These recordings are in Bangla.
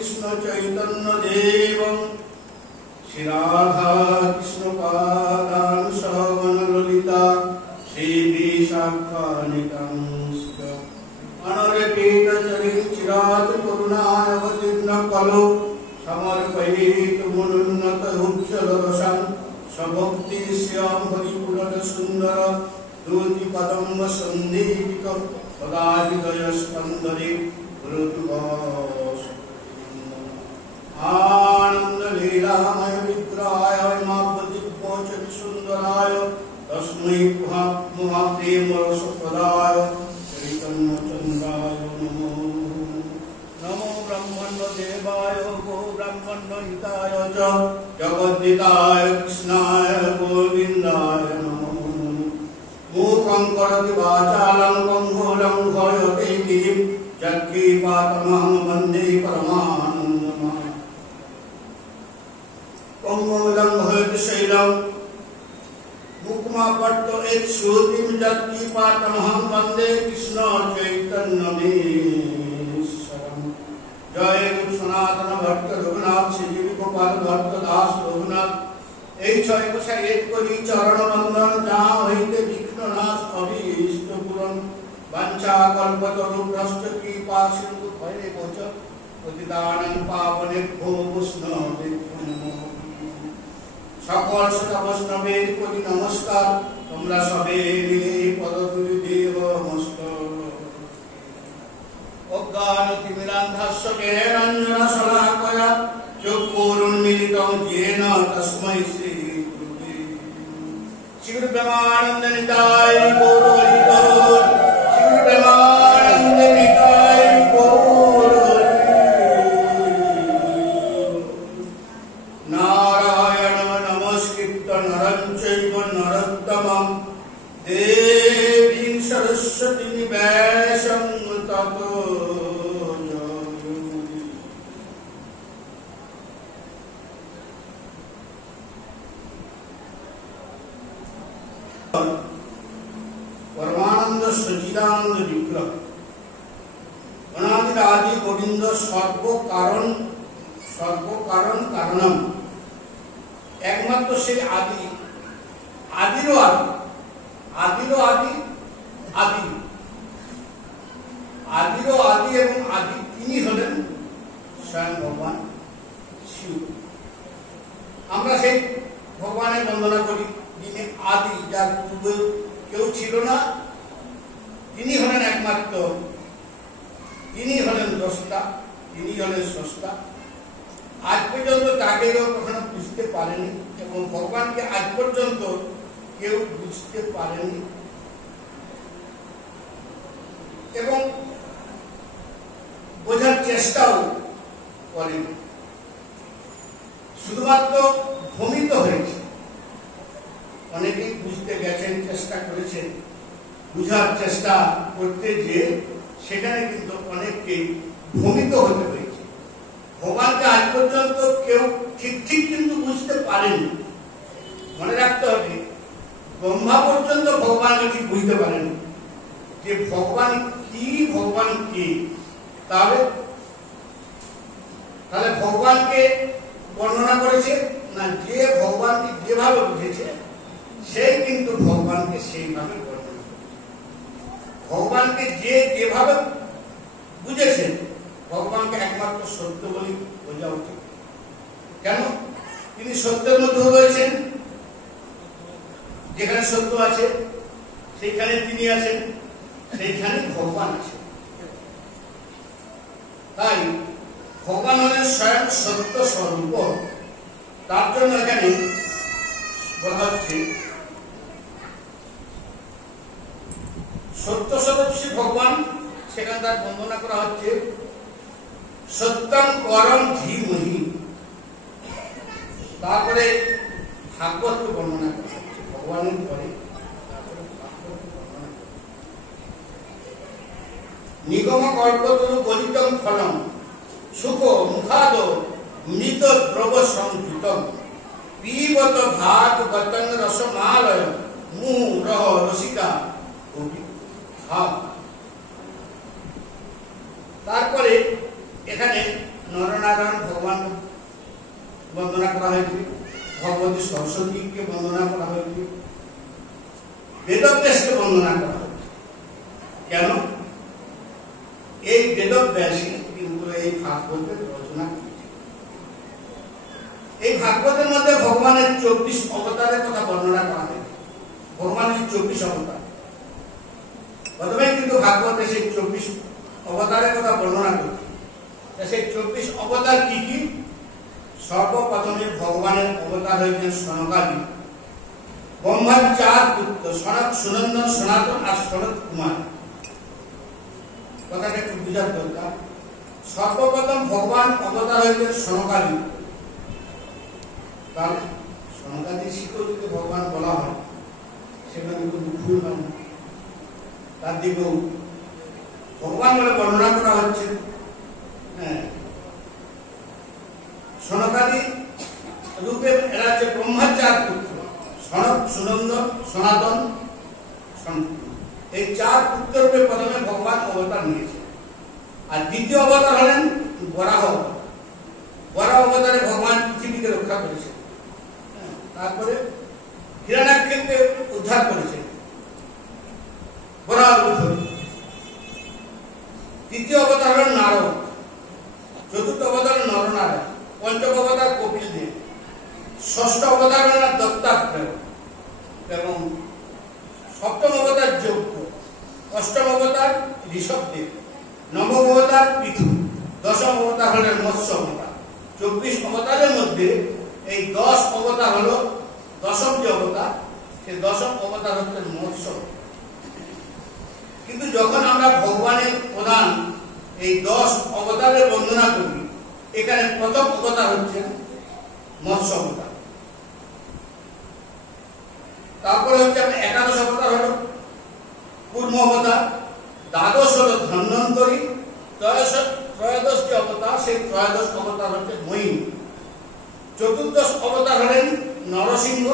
कृष्ण चैतन्य देवं श्री राधा कृष्ण पादान सहगण ललिता श्री विशाखान्वितांश्च अनरपेत चिरात् करुणावतीर्णः खलु समर्पयेत् मुनुन्नत उज्ज्वलरसं स्वभक्तिस्यां हरिपुरः सुन्दर द्युतिपदं सन्निहितं सदाहृदयस्पन्दने आनंद लीलामय विग्रहाय मापदिव्योचन सुंदराय तस्मै महाप्रेम रसप्रदाय चैतन्य चंद्राय नमो नमो ब्रह्मण्य देवाय गो ब्रह्मण्य हिताय च जगद्दिताय कृष्णाय गोविन्दाय नमो मूकं करोति वाचालं पंगुलं घोषयते गिरिं जग्गीपातमहं वन्दे परमानन्दमाधवं कम्मलं हृदशैलं मुक्मापट्ट श्रुतिं जग्गीपातमहं वन्दे कृष्ण चैतन्यमीश्वरम्। जय गुरु सनातन भट्ट रघुनाथ श्री गोपाल भट्ट दास रघुनाथ এই ছয় বছর এক করি চরণ বন্দন যা হইতে বিঘ্ননাশ অভীষ্ট পূরণ বাঞ্ছা কল্পতরুভ্রষ্ট কৃপা সিন্ধু ভয়ে বচ পতিতানাং পাবনেভ্যো বৈষ্ণবেভ্যো নমঃ। সকল সদা বৈষ্ণবের প্রতি নমস্কার। তোমরা সবে পদধূলি দেব নমস্কার। অজ্ঞানতিমিরান্ধস্য জ্ঞানাঞ্জনা শলাকয়া চক্ষুरुन्मीलितं येन तस्मै श्री गुरुवे श्री ब्रह्मानंद निताय गौर हरि बोल। श्री ब्रह्मानंद निताय गौर हरि नारायणं नमस्कृत्य नरं चैव नरोत्तमं देवीं सरस्वतीं व्यासं ततो परमानंद सच्चिदानंद विग्रह अनादि आदि गोविंद सर्व कारण कारणम एकमात्र से आदि आदिरो आदि आदिरो आदि आदि आदिरो आदि एवं आदि তিনি হলেন স্বয়ং ভগবান শিব। আমরা সেই ভগবানের বন্দনা করি যিনি আদি, যার পূর্বে কেউ ছিল না। তিনি হলেন একমাত্র, তিনি হলেন দ্রষ্টা, তিনি হলেন স্রষ্টা। আজ পর্যন্ত তাকে কেউ কখনো বুঝতে পারেনি এবং ভগবানকে আজ পর্যন্ত কেউ বুঝতে পারেনি এবং বোঝার চেষ্টাও করেনি, শুধুমাত্র ভ্রমিত হয়েছে। অনেকেই বুঝতে গেছেন, চেষ্টা করেছেন, বুঝার চেষ্টা করতে যে সেখানে কিন্তু অনেককে ভ্রমিত হতে হয়েছে। ভগবানকে আজ পর্যন্ত কেউ ঠিক কিন্তু বুঝতে পারেনি। মনে রাখতে হবে, ব্রহ্মা পর্যন্ত ভগবানকে ঠিক বুঝতে পারেনি যে ভগবান কি, ভগবান কি। তাহলে ভগবানকে বর্ণনা করেছে না, যে ভগবানকে যেভাবে বুঝেছে সেই কিন্তু ভগবানকে সেইভাবে বর্ণনা করেছে। ভগবানকে যে যেভাবে বুঝেছেন, ভগবানকে একমাত্র সত্য বলে বোঝা উচিত। কেন? তিনি সত্যের মধ্যে রয়েছেন। যেখানে সত্য আছে সেইখানে তিনি আছেন, সেইখানে ভগবান আছে। তাই ভগবান হলেন স্বয়ং সত্য স্বরূপ। তার জন্য এখানে বলা হচ্ছে সত্য স্বরূপ শ্রী ভগবান, সেখানে তার বন্দনা করা হচ্ছে সত্যং পরম ধীমহি। তারপরে ভাগবতকে বর্ণনা করা হচ্ছে ভগবানের পরে, তারপরে ভাগবতকে বর্ণনা করা হচ্ছে। নিগম কল্পতরু গলিতং ফলম সুখ মুখাদ মৃত দ্রব সংযুতম পিবত ভাগবতং রসমালয় মুহু রহ রসিকা ভাব। তারপরে এখানে নরনারায়ণ ভগবান বন্দনা করা হয়েছে, ভগবতী সরস্বতীকে বন্দনা করা হয়েছে, বেদব্যাসকে বন্দনা করা হয়েছে। কেন? এই বেদব্যাসী কিন্তু এই ভাগবতের রচনা করেছে। এই ভাগবতের মধ্যে ভগবানের 24 অবতারের কথা বর্ণনা করা হয়েছে। ভগবানের 24 অবতার, প্রথমে কিন্তু ভাগবতে সেই 24 অবতারের কথা বর্ণনা করছে। সেই 24 অবতার কি কি? সর্বপ্রথমে ভগবানের অবতার হয়েছেন সনকাদি। ব্রহ্মার 4 পুত্র, সনক, সুনন্দন, সনাতন আর সনত কুমার। কথাটা একটু বুঝার দরকার। সর্বপ্রথম ভগবান অবতার হয়েছেন সনকাদি। তাহলে সনকাদি শিখেও যদি ভগবান বলা হয় সেখানে কিন্তু ভুল হয় না। তার দিকেও ভগবান বলে বর্ণনা করা হচ্ছে। হ্যাঁ, সনকাদি রূপে এরা হচ্ছে ব্রহ্মার 4 পুত্র, সনক, সুনন্দন, সনাতন, এই 4 পুত্র রূপে প্রথমে ভগবান অবতার নিয়েছে। আর দ্বিতীয় অবতার হলেন বরাহ। বরাহ অবতারে ভগবান পৃথিবীকে রক্ষা করেছে। তারপরে হিরণ্যাক্ষকে উদ্ধার করেছে বরাহ রূপ। তৃতীয় অবতার হলেন নারদ। চতুর্থ অবতার নরনারায়ণ। পঞ্চম অবতার কপিল দেব। ষষ্ঠ অবতার হলেন দত্তাত্রেয় এবং সপ্তম অবতার যজ্ঞ। অষ্টম অবতার ঋষভদেব। নবম অবতার পৃথু। দশম অবতার হলেন মৎস্য অবতার। 24 অবতারের মধ্যে এই 10 অবতার হলো দশম যে অবতার, সেই দশম অবতার হচ্ছে মৎস্য। কিন্তু যখন আমরা ভগবানের প্রধান এই 10 অবতারের বর্ণনা করি, এখানে প্রথম অবতার হচ্ছে মৎস্য অবতার। তারপরে হচ্ছে একাদশ অবতার হলো কুর্ম অবতার। দ্বাদশ হলো ধন্বন্তরী। ত্রয়োদশ যে অবতার, সেই ত্রয়োদশ অবতার হচ্ছে মহিম। চতুর্দশ অবতার হলেন নরসিংহ।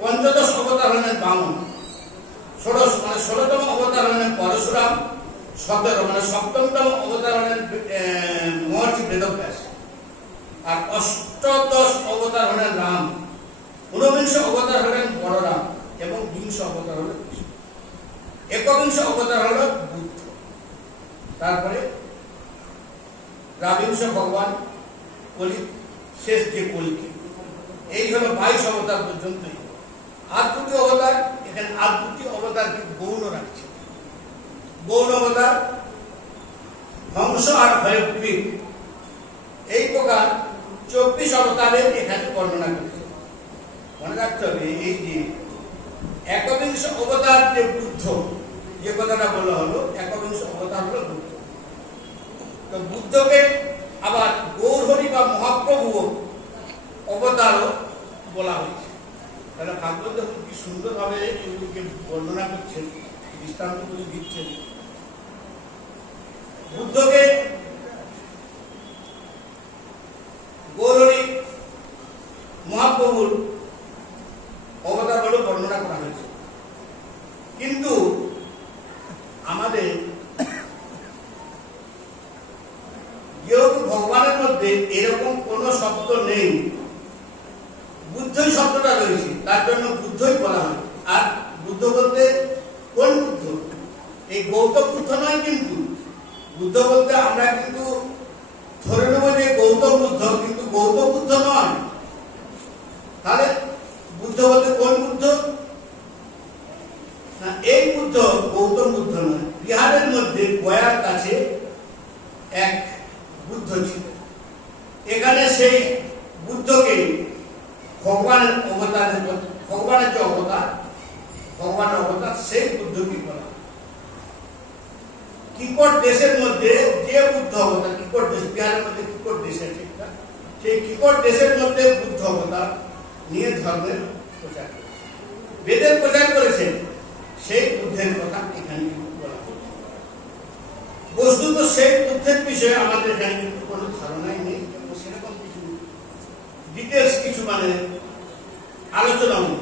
পঞ্চদশ অবতার হলেন বামন। ষোড়শ মানে 16তম অবতার হলেন পরশুরাম। 17 মানে 7তম অবতার হলেন মহর্ষি বেদব্যাস। আর অষ্টাদশ অবতার হলেন রাম। 19 অবতার হলেন বলরাম এবং 20 অবতার হলেন কৃষ্ণ। 21 অবতার হল বুদ্ধ। তারপরে দ্বাবিংশ ভগবান কলি, শেষ যে কলিকে, এই হলো 22 অবতার পর্যন্ত। আর 2টি অবতার, এখানে আর 2টি অবতার গৌণ রাখছে। গৌণ অবতার হংস আর হয়গ্রীব। এই প্রকার 24 অবতারের এখানে বর্ণনা করেছে। মনে রাখতে হবে এই যে একবিংশ অবতার যে বুদ্ধ, যে কথাটা বলা হলো, একবিংশ অবতার হলো বুদ্ধ। তো বুদ্ধকে আবার গৌরহরি বা মহাপ্রভু অবতারও বলা হয়েছে। তাহলে ভাগবত দেখুন কি সুন্দরভাবে এগুলিকে বর্ণনা করছেন, দৃষ্টান্তগুলি দিচ্ছেন। বুদ্ধকে গৌরহরি মহাপ্রভুর অবতার বলে বর্ণনা করা হয়েছে। কিন্তু আমাদের যেহেতু ভগবানের মধ্যে এরকম কোন শব্দ নেই, বুদ্ধই শব্দটা রয়েছে, তার জন্য বুদ্ধই বলা হয়। আর বুদ্ধ বলতে কোন বুদ্ধ? এই গৌতম বুদ্ধ নয়। কিন্তু বুদ্ধ বলতে আমরা কিন্তু ধরে নেব যে গৌতম বুদ্ধ, কিন্তু গৌতম বুদ্ধ নয়। তাহলে বুদ্ধ বলতে কোন বুদ্ধ? না, এই বুদ্ধ গৌতম বুদ্ধ নয়। বিহারের মধ্যে গয়ার কাছে এক বুদ্ধ ছিল। এখানে সেই বুদ্ধকে ভগবানের অবতারের, ভগবানের যে অবতার, ভগবানের অবতার সেই বুদ্ধকে বলা। কিকট দেশের মধ্যে যে বুদ্ধ অবতার, কিকট দেশ, বিহারের মধ্যে কিকট দেশ আছে, সেই কিকট দেশের মধ্যে বুদ্ধ অবতার নিয়ে ধর্মের প্রচার করেছে, বেদের প্রচার করেছেন। সেই বুদ্ধের কথা এখানে বলা হচ্ছে। যুদ্ধের বিষয়ে আমাদের এখানে কিন্তু কোনো ধারণাই নেই, এবং সেরকম কিছু ডিটেলস কিছু মানে আলোচনা নেই।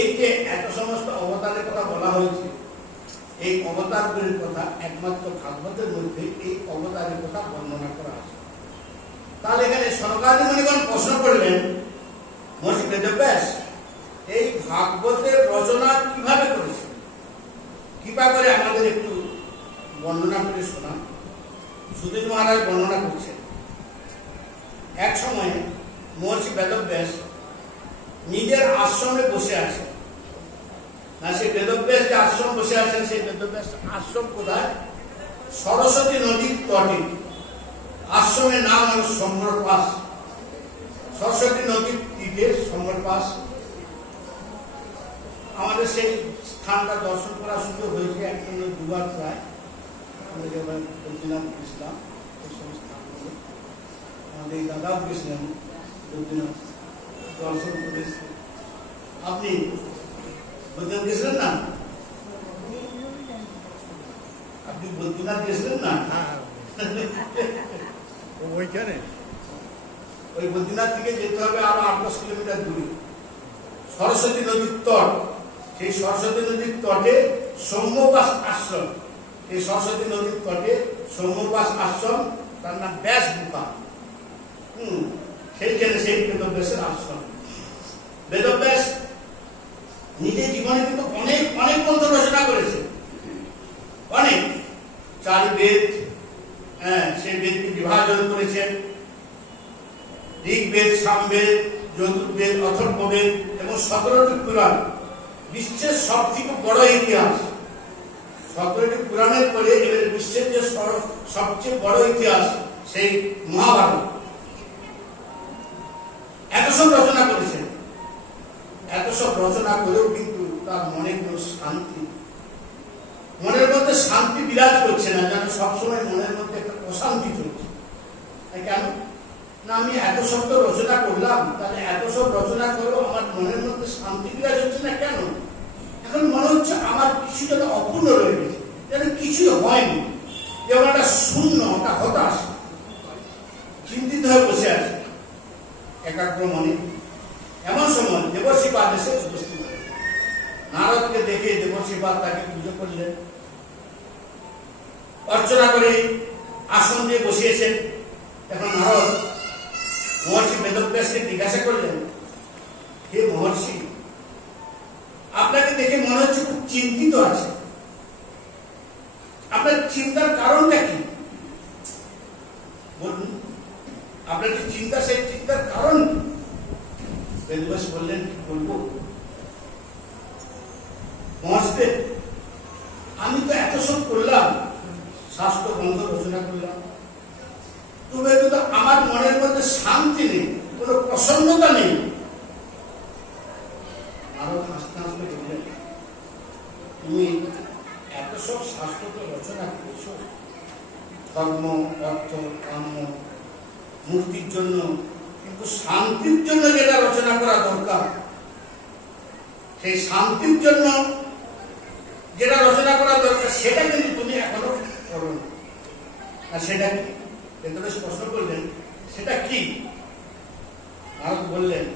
এই যে এত সমস্ত অবতারের কথা বলা হয়েছে, এই অবতারগুলির কথা একমাত্র ভাগবতের মধ্যে এই অবতারের কথা বর্ণনা করা আছে। তাহলে এখানে সনকাদি মুনিগণ প্রশ্ন করলেন, মহর্ষি বেদব্যাস এই ভাগবতের রচনা কিভাবে করেছে, কৃপা করে আমাদের একটু বর্ণনা করে শোনান। সুধীর মহারাজ বর্ণনা করছেন, এক সময় মহর্ষি বেদব্যাস নিজের আশ্রমে বসে আছেন। না, সেই বেদব্যাস যে আশ্রম বসে আছেন, সেই বেদব্যাস আশ্রম কোথায়? সরস্বতী নদীর তটে। আশ্রমের নাম হল সম্বরপাস। সরস্বতী নদীর তীরে সম্বরপাস। আমাদের সেই স্থানটা দর্শন করার সুযোগ হয়েছে একজন দুবার প্রায়। আমরা যেবার বলছিলাম ইসলাম এই সমস্ত স্থানগুলো আমাদের এই দাদাও গেছিলেন বদ্রীনাথ দর্শন করে। আপনি বদ্রীনাথ গেছিলেন না? আপনি বদ্রীনাথ গেছিলেন না? ওইখানে ওই বদ্রীনাথ থেকে যেতে হবে আরো 8-10 কিলোমিটার দূরে, সরস্বতী নদীর তট। সেই সরস্বতী নদীর তটে সৌম্যপাস আশ্রম। এই সরস্বতী নদীর তটে সৌম্যপাস আশ্রম, তার নাম ব্যাস গুফা। সেইখানে সেই বেদব্যাসের আশ্রম। বেদব্যাস নিজের জীবনে কিন্তু অনেক অনেক গ্রন্থ রচনা করেছে, অনেক। 4 বেদ, সেই বেদকে বিভাজন করেছেন। ঋগ্বেদ, সামবেদ, যজুর্বেদ, অথর্ববেদ এবং 17টি পুরাণ। বিশ্বের সব থেকে বড় ইতিহাস। 17টি পুরাণের পরে এবার বিশ্বের যে সবচেয়ে বড় ইতিহাস সেই মহাভারত। এত সব রচনা করেছেন। এত সব রচনা করেও কিন্তু তার মনে কোনো শান্তি, মনের মধ্যে শান্তি বিরাজ করছে না, যেন সবসময় মনের মধ্যে একটা অশান্তি চলছে। কেন না, আমি এত সব তো রচনা করলাম, তাহলে এত সব রচনা করেও আমার মনের মধ্যে শান্তি বিরাজ হচ্ছে না কেন? এখন মনে হচ্ছে আমার কিছু যেন অপূর্ণ রয়ে গেছে, যেন কিছুই হয়নি, যেমন একটা শূন্য, একটা হতাশ, চিন্তিত হয়ে বসে আছে একাগ্র মনে। এমন সময় দেবর্ষিপাদ এসে উপস্থিত হলেন। নারদকে দেখে দেবর্ষিপাদ তাকে পুজো করলেন, অর্চনা করে আসন দিয়ে বসিয়েছেন। এখন নারদ মহর্ষি বেদব্যাসকে জিজ্ঞাসা করলেন, হে মহর্ষি, আপনাকে দেখে মনে হচ্ছে খুব চিন্তিত আছে, আপনার চিন্তার কারণটা কি বলুন? আপনার যে চিন্তা, সেই চিন্তার কারণ কি? বেদব্যাস বললেন, কি বলবো মহর্ষি, আমি তো এত সব করলাম, শাস্ত্র গ্রন্থ রচনা করলাম, তবে কিন্তু আমার মনের মধ্যে শান্তি নেই, কোনো প্রসন্নতা নেই। আরো হাসতে হাসতে বললেন, তুমি এত সব শাস্ত্র রচনা করেছো, ধর্ম, অর্থ, কাম্য, মুক্তির জন্য, কিন্তু শান্তির জন্য যেটা রচনা করা দরকার, সেই শান্তির জন্য যেটা রচনা করা দরকার, সেটা কিন্তু তুমি এখনো করো না। আর সেটা কি? বেদব্যাস প্রশ্ন করলেন, সেটা কি? নারদ বললেন,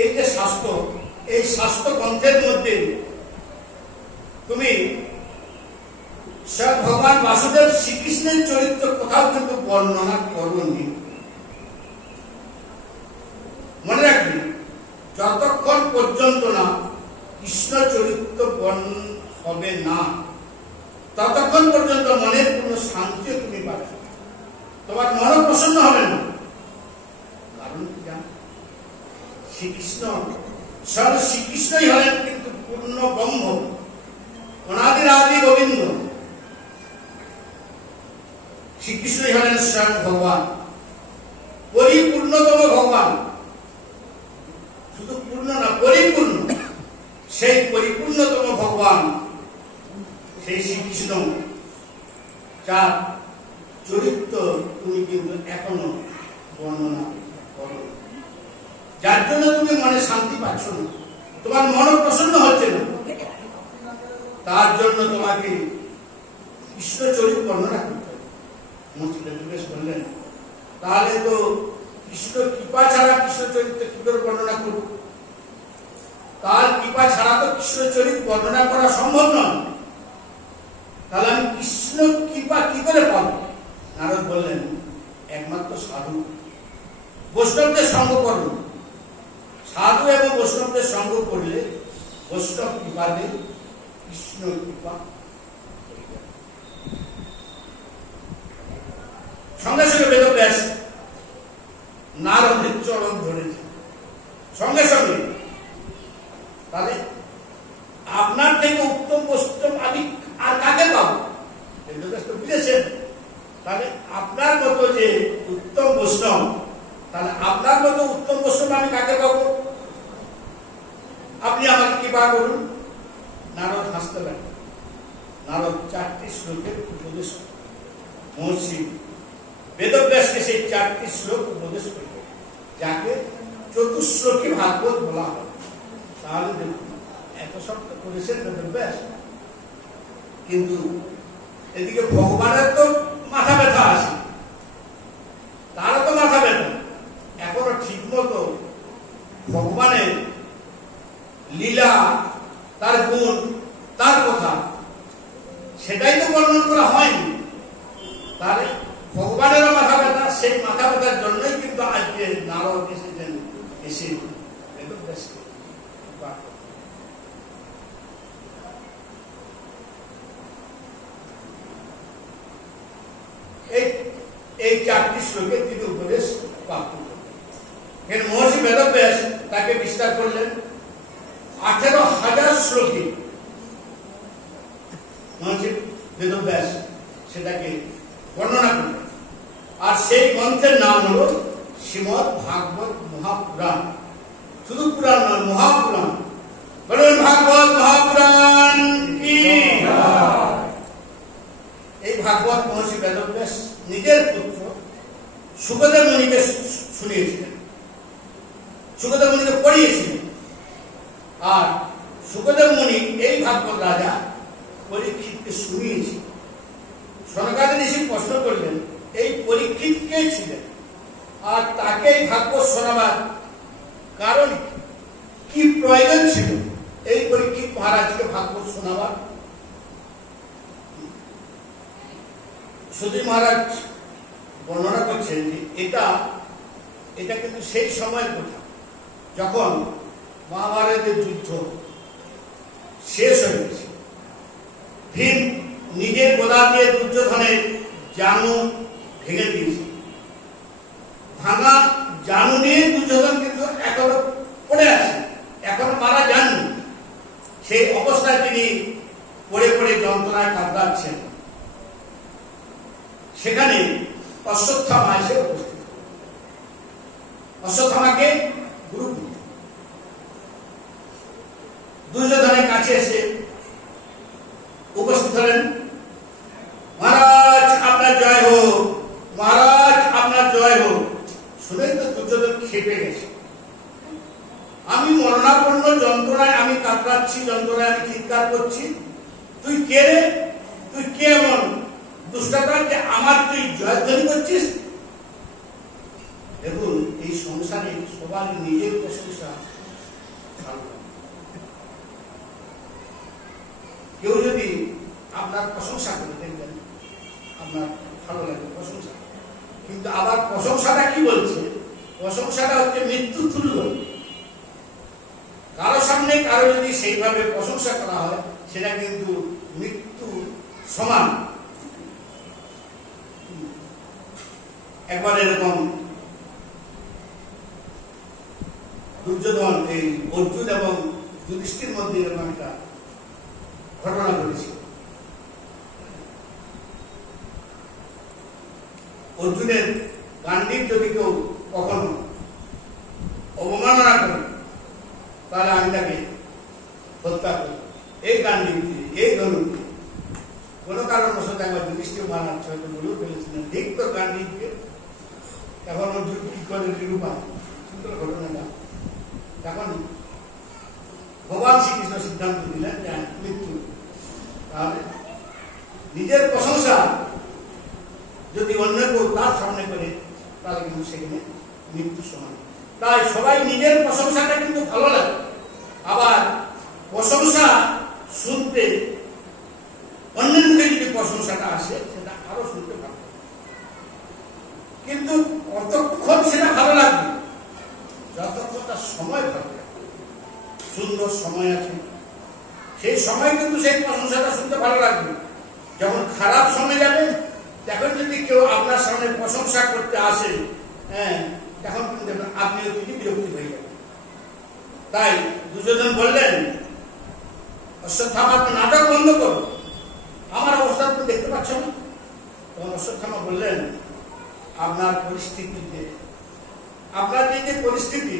এই যে শাস্ত্র, এই শাস্ত্র গ্রন্থের মধ্যে তুমি স্বয়ং ভগবান বাসুদেব শ্রীকৃষ্ণের চরিত্র কোথাও কিন্তু বর্ণনা করোনি। মনে রাখবি, যতক্ষণ পর্যন্ত না কৃষ্ণ চরিত্র বর্ণন হবে না, ততক্ষণ পর্যন্ত মনের কোনো শান্তিও তুমি পাবে না, তোমার মন প্রসন্ন হবে না। কারণ কি জানো? শ্রীকৃষ্ণ, স্বয়ং শ্রীকৃষ্ণই হলেন কিন্তু পূর্ণ ব্রহ্ম, অনাদির আদি গোবিন্দ। শ্রীকৃষ্ণই হলেন স্বয়ং ভগবান, পরিপূর্ণতম ভগবান। শুধু পূর্ণ না, পরিপূর্ণ। সেই পরিপূর্ণতম ভগবান, সেই শ্রীকৃষ্ণ, যার চরিত্র তুমি কিন্তু এখনো বর্ণনা করো, যার জন্য তুমি মনে শান্তি পাচ্ছ না, তোমার মন প্রসন্ন হচ্ছে না, তার জন্য তোমাকে কৃষ্ণ চরিত বর্ণনা করতে হবে। বেদব্যাস বললেন, তাহলে তো কৃষ্ণ কৃপা ছাড়া কৃষ্ণ চরিত্র কি করে বর্ণনা করব? তার কৃপা ছাড়া তো কৃষ্ণ চরিত বর্ণনা করা সম্ভব নয়। তাহলে আমি কৃষ্ণ কৃপা কি করে পাব? নারদ বললেন, একমাত্র সাধু বৈষ্ণবদের সঙ্গ করুন। সাধু এবং বৈষ্ণবদের সঙ্গ করলে বৈষ্ণব কৃপা নেই, কৃষ্ণ কৃপা। সঙ্গে সঙ্গে বেদব্যাস নারদের চরণ ধরেছে, সঙ্গে সঙ্গে। তাহলে আপনার থেকে উত্তম বৈষ্ণব আমি আর কাকে পাবো? বেদব্যাস তো বুঝেছেন। তাহলে আপনার মতো যে উত্তম বৈষ্ণব, তাহলে আপনার মতো উত্তম বৈষ্ণব আমি কাকে পাবো? আপনি আমাকে কৃপা করুন। নারদ হাসতে লাগলেন। নারদ 4টি শ্লোকের উপদেশ মহর্ষি বেদব্যাসকে সেই 4টি শ্লোক উপদেশ করবে, যাকে চতুশ্লোকী ভাগবত বলা হয়। তাহলে দেখুন, এত শব্দ করেছেন বেদব্যাস, কিন্তু এদিকে ভগবানের তো মাথা ব্যথা আছে, তারও তো মাথা ব্যথা। এখনো ঠিক মতো ভগবানের লীলা, তার গুণ, তার কথা সেটাই তো বর্ণন করা হয়নি। তাহলে ভগবানেরও মাথা ব্যথা, সেই মাথা ব্যথার জন্যই কিন্তু আজকে নারদ এসেছেন, এসে বেদব্যাসকে এই 4টি শ্লোকে তিনি উপদেশ প্রাপ্ত করলেন। মহর্ষি বেদব্যাস তাকে বিস্তার করলেন 18,000 শ্লোকে। মহর্ষি বেদব্যাস সেটাকে বর্ণনা করলেন। আর সেই গ্রন্থের নাম হলো শ্রীমদ ভাগবত মহাপুরাণ। শুধু পুরাণ নয়, মহাপুরাণ। বলুন, ভাগবত মহাপুরাণ কি? এই ভাগবত মহর্ষি বেদব্যাস নিজের পুত্র সুখদেব মুনিকে শুনিয়েছিলেন, সুখদেব মুনিকে পড়িয়েছিলেন। আর সুখদেব মুনি এই ভাগবত রাজা পরীক্ষিতকে শুনিয়েছিল। সনকাদি ঋষি প্রশ্ন করলেন, এই পরীক্ষিত কে ছিলেন? আর তাকে এই ভাগবত শোনাবার কারণ কি প্রয়োজন ছিল এই পরীক্ষিত মহারাজকে ভাগবত শোনাবার? সুধীর মহারাজ বর্ণনা করছেন যে এটা কিন্তু সেই সময়ের কথা, যখন মহাভারতের যুদ্ধ শেষ হয়ে গেছে। ভীম নিজের গদা দিয়ে দুর্যোধনের জানু ভেঙে দিয়েছে। ভাঙা জানু নিয়ে দুর্যোধন কিন্তু এখনো পড়ে আছে, এখনো মারা যাননি। সেই অবস্থায় তিনি পড়ে পড়ে যন্ত্রণায় কাতরাচ্ছেন। সেখানে অশ্বত্থামা এসে উপস্থিত। অশ্বত্থামাকে গুরু দুর্যোধনের কাছে এসে উপস্থিত হলেন। মহারাজ আপনার জয় হোক, মহারাজ আপনার জয় হোক। শুনেই তো দুর্যোধন খেপে গেছে। আমি মরণাপন্ন যন্ত্রণায় আমি কাতরাচ্ছি, যন্ত্রণায় আমি চিৎকার করছি, তুই কে রে? তুই কে এমন দুষ্টতা যে আমার তুই জয়ধ্বনি করছিস? দেখুন, এই সংসারে সবার নিজের প্রশংসা। কেউ যদি আপনার প্রশংসা করে, দেখবেন আপনার ভালো লাগে প্রশংসা। কিন্তু আবার প্রশংসাটা কি বলছে? প্রশংসাটা হচ্ছে মৃত্যু তুল্য। কারো সামনে কারো যদি সেইভাবে প্রশংসা করা হয়, সেটা কিন্তু মৃত্যু সমান। একবার এরকম দুর্যোধন, এই অর্জুন এবং যুধিষ্ঠির মধ্যে এরকম একটা ঘটনা ঘটেছে। অর্জুনের গান্ডীব যদি কেউ কখনো অবমাননা করে, তাহলে আমি তাকে হত্যা করি। এই গান্ডীব দিয়ে, এই ধনুক দিয়ে। কোন কারণবশত একবার যুধিষ্ঠির মহারাজ হয়তো বলেও ফেলেছিলেন, ঠিক তো গান্ডীবকে। এখন অর্জুন কি করে নিরূপায়? সুন্দর ঘটনাটা। এখন কিন্তু সেখানে মৃত্যু সমান। তাই সবাই নিজের প্রশংসাটা কিন্তু ভালো লাগে, আবার প্রশংসা শুনতে অন্যের মুখে যদি প্রশংসাটা আসে সেটা আরো শুনতে ভালো, কিন্তু কতক্ষণ সেটা ভালো লাগবে? যতক্ষণ তার সময় ভালো লাগবে, সুন্দর সময় আছে সেই সময় কিন্তু সেই প্রশংসাটা শুনতে ভালো লাগবে। যখন খারাপ সময় যাবে তখন যদি কেউ আপনার সামনে প্রশংসা করতে আসে, হ্যাঁ, তখন কিন্তু আপনিও তিনি বিরক্তি হয়ে যাবেন। তাই দুর্যোধন বললেন, অশ্বত্থামা নাটক বন্ধ করো, আমার অবস্থা তুমি দেখতে পাচ্ছ না? তখন অশ্বত্থামা বললেন, আপনার পরিস্থিতিতে, আপনার যে পরিস্থিতি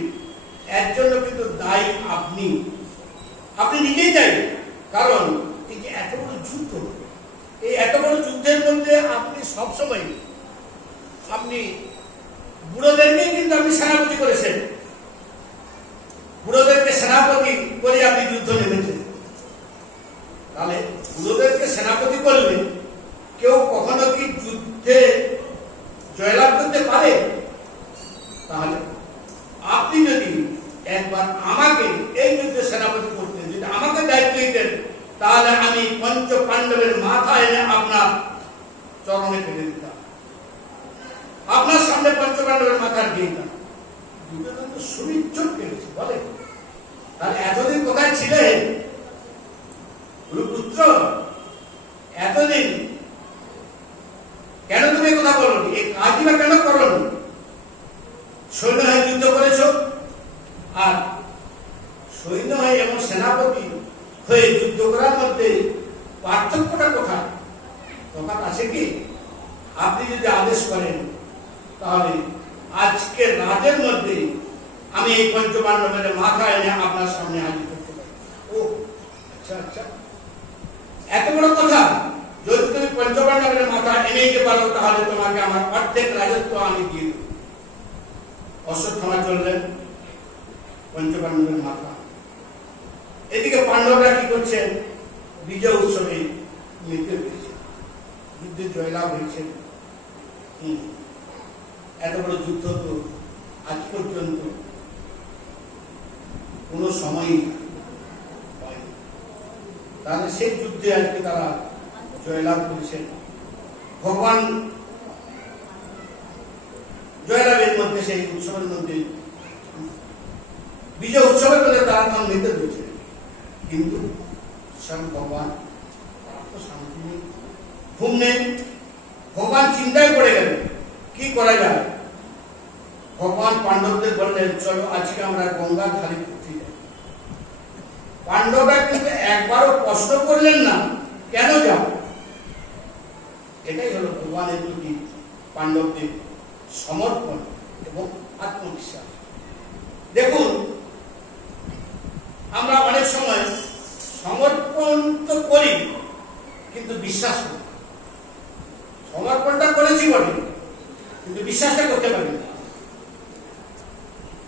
এর জন্য কিন্তু দায়ী আপনি নিজেই দায়ী। কারণ এই যে এত বড় যুদ্ধ, এই এত বড় যুদ্ধের মধ্যে আপনি সবসময় আপনি বুড়োদেরকেই কিন্তু আপনি সেনাপতি করেছেন, বুড়োদেরকে সেনাপতি করে আপনি যুদ্ধ নেমেছেন। তাহলে বুড়োদেরকে সেনাপতি করলে কেউ কখনো কি যুদ্ধে জয়লাভ করতে পারে? তাহলে আপনি যদি একবার আমাকে এই যুদ্ধে সেনাপতি করতেন, যদি আমাকে দায়িত্ব দিতেন, তাহলে আমি পঞ্চ পাণ্ডবের মাথা এনে আপনার চরণে ফেলে দিতাম, আপনার সামনে পঞ্চ পাণ্ডবের মাথা দিয়ে দিতাম। দুর্যোধন তো শরীর চোখ কেটেছে বলে, তাহলে এতদিন কোথায় ছিলেন গুরুপুত্র? এতদিন কেন তুমি কথা বলনি? এই কাজই বা কেন করনি? সৈন্য হয়ে যুদ্ধ করেছ, আর সৈন্য হয়ে এবং সেনাপতি হয়ে যুদ্ধ করার মধ্যে পার্থক্যটা কোথায়? তফাৎ আছে কি? আপনি যদি আদেশ করেন তাহলে আজকে রাতের মধ্যে আমি এই পঞ্চপাণ্ডবের মাথা এনে আপনার সামনে হাজির করতে পারি। ও আচ্ছা আচ্ছা, এত বড় কথা! যদি তুমি পঞ্চপাণ্ডবের মাথা এনে দিতে পারো তাহলে তোমাকে আমার অর্ধেক রাজত্ব আমি দিয়ে দেব। অশ্বত্থামা চললেন পঞ্চপাণ্ডবের মাথা। এদিকে পাণ্ডবরা কি করছেন? বিজয় উৎসবে মেতে রয়েছে, যুদ্ধে জয়লাভ হয়েছে। এত বড় যুদ্ধ তো আজ পর্যন্ত কোনো সময়ই হয়নি। তাহলে সেই যুদ্ধে আজকে তারা জয়লাভ করেছেন। ভগবান জয়লাভের মধ্যে, সেই উৎসবের মধ্যে, বিজয় উৎসবের মধ্যে তারা তখন মেতে রয়েছে। কিন্তু স্বয়ং ভগবান, তারা তো শান্তি নেই, ঘুম নেই। ভগবান চিন্তায় পড়ে গেলেন কি করা যায়। ভগবান পাণ্ডবদের বললেন, চলো আজকে আমরা গঙ্গার ধারে ঘুরতে যাই। পাণ্ডবরা কিন্তু একবারও প্রশ্ন করলেন না কেন যাও। এটাই হলো ভগবানের প্রতি পাণ্ডবদের সমর্পণ এবং আত্মবিশ্বাস। দেখুন, আমরা অনেক সময় সমর্পণ তো করি কিন্তু বিশ্বাস করি। সমর্পণটা করেছি বটে কিন্তু বিশ্বাসটা করতে পারি না।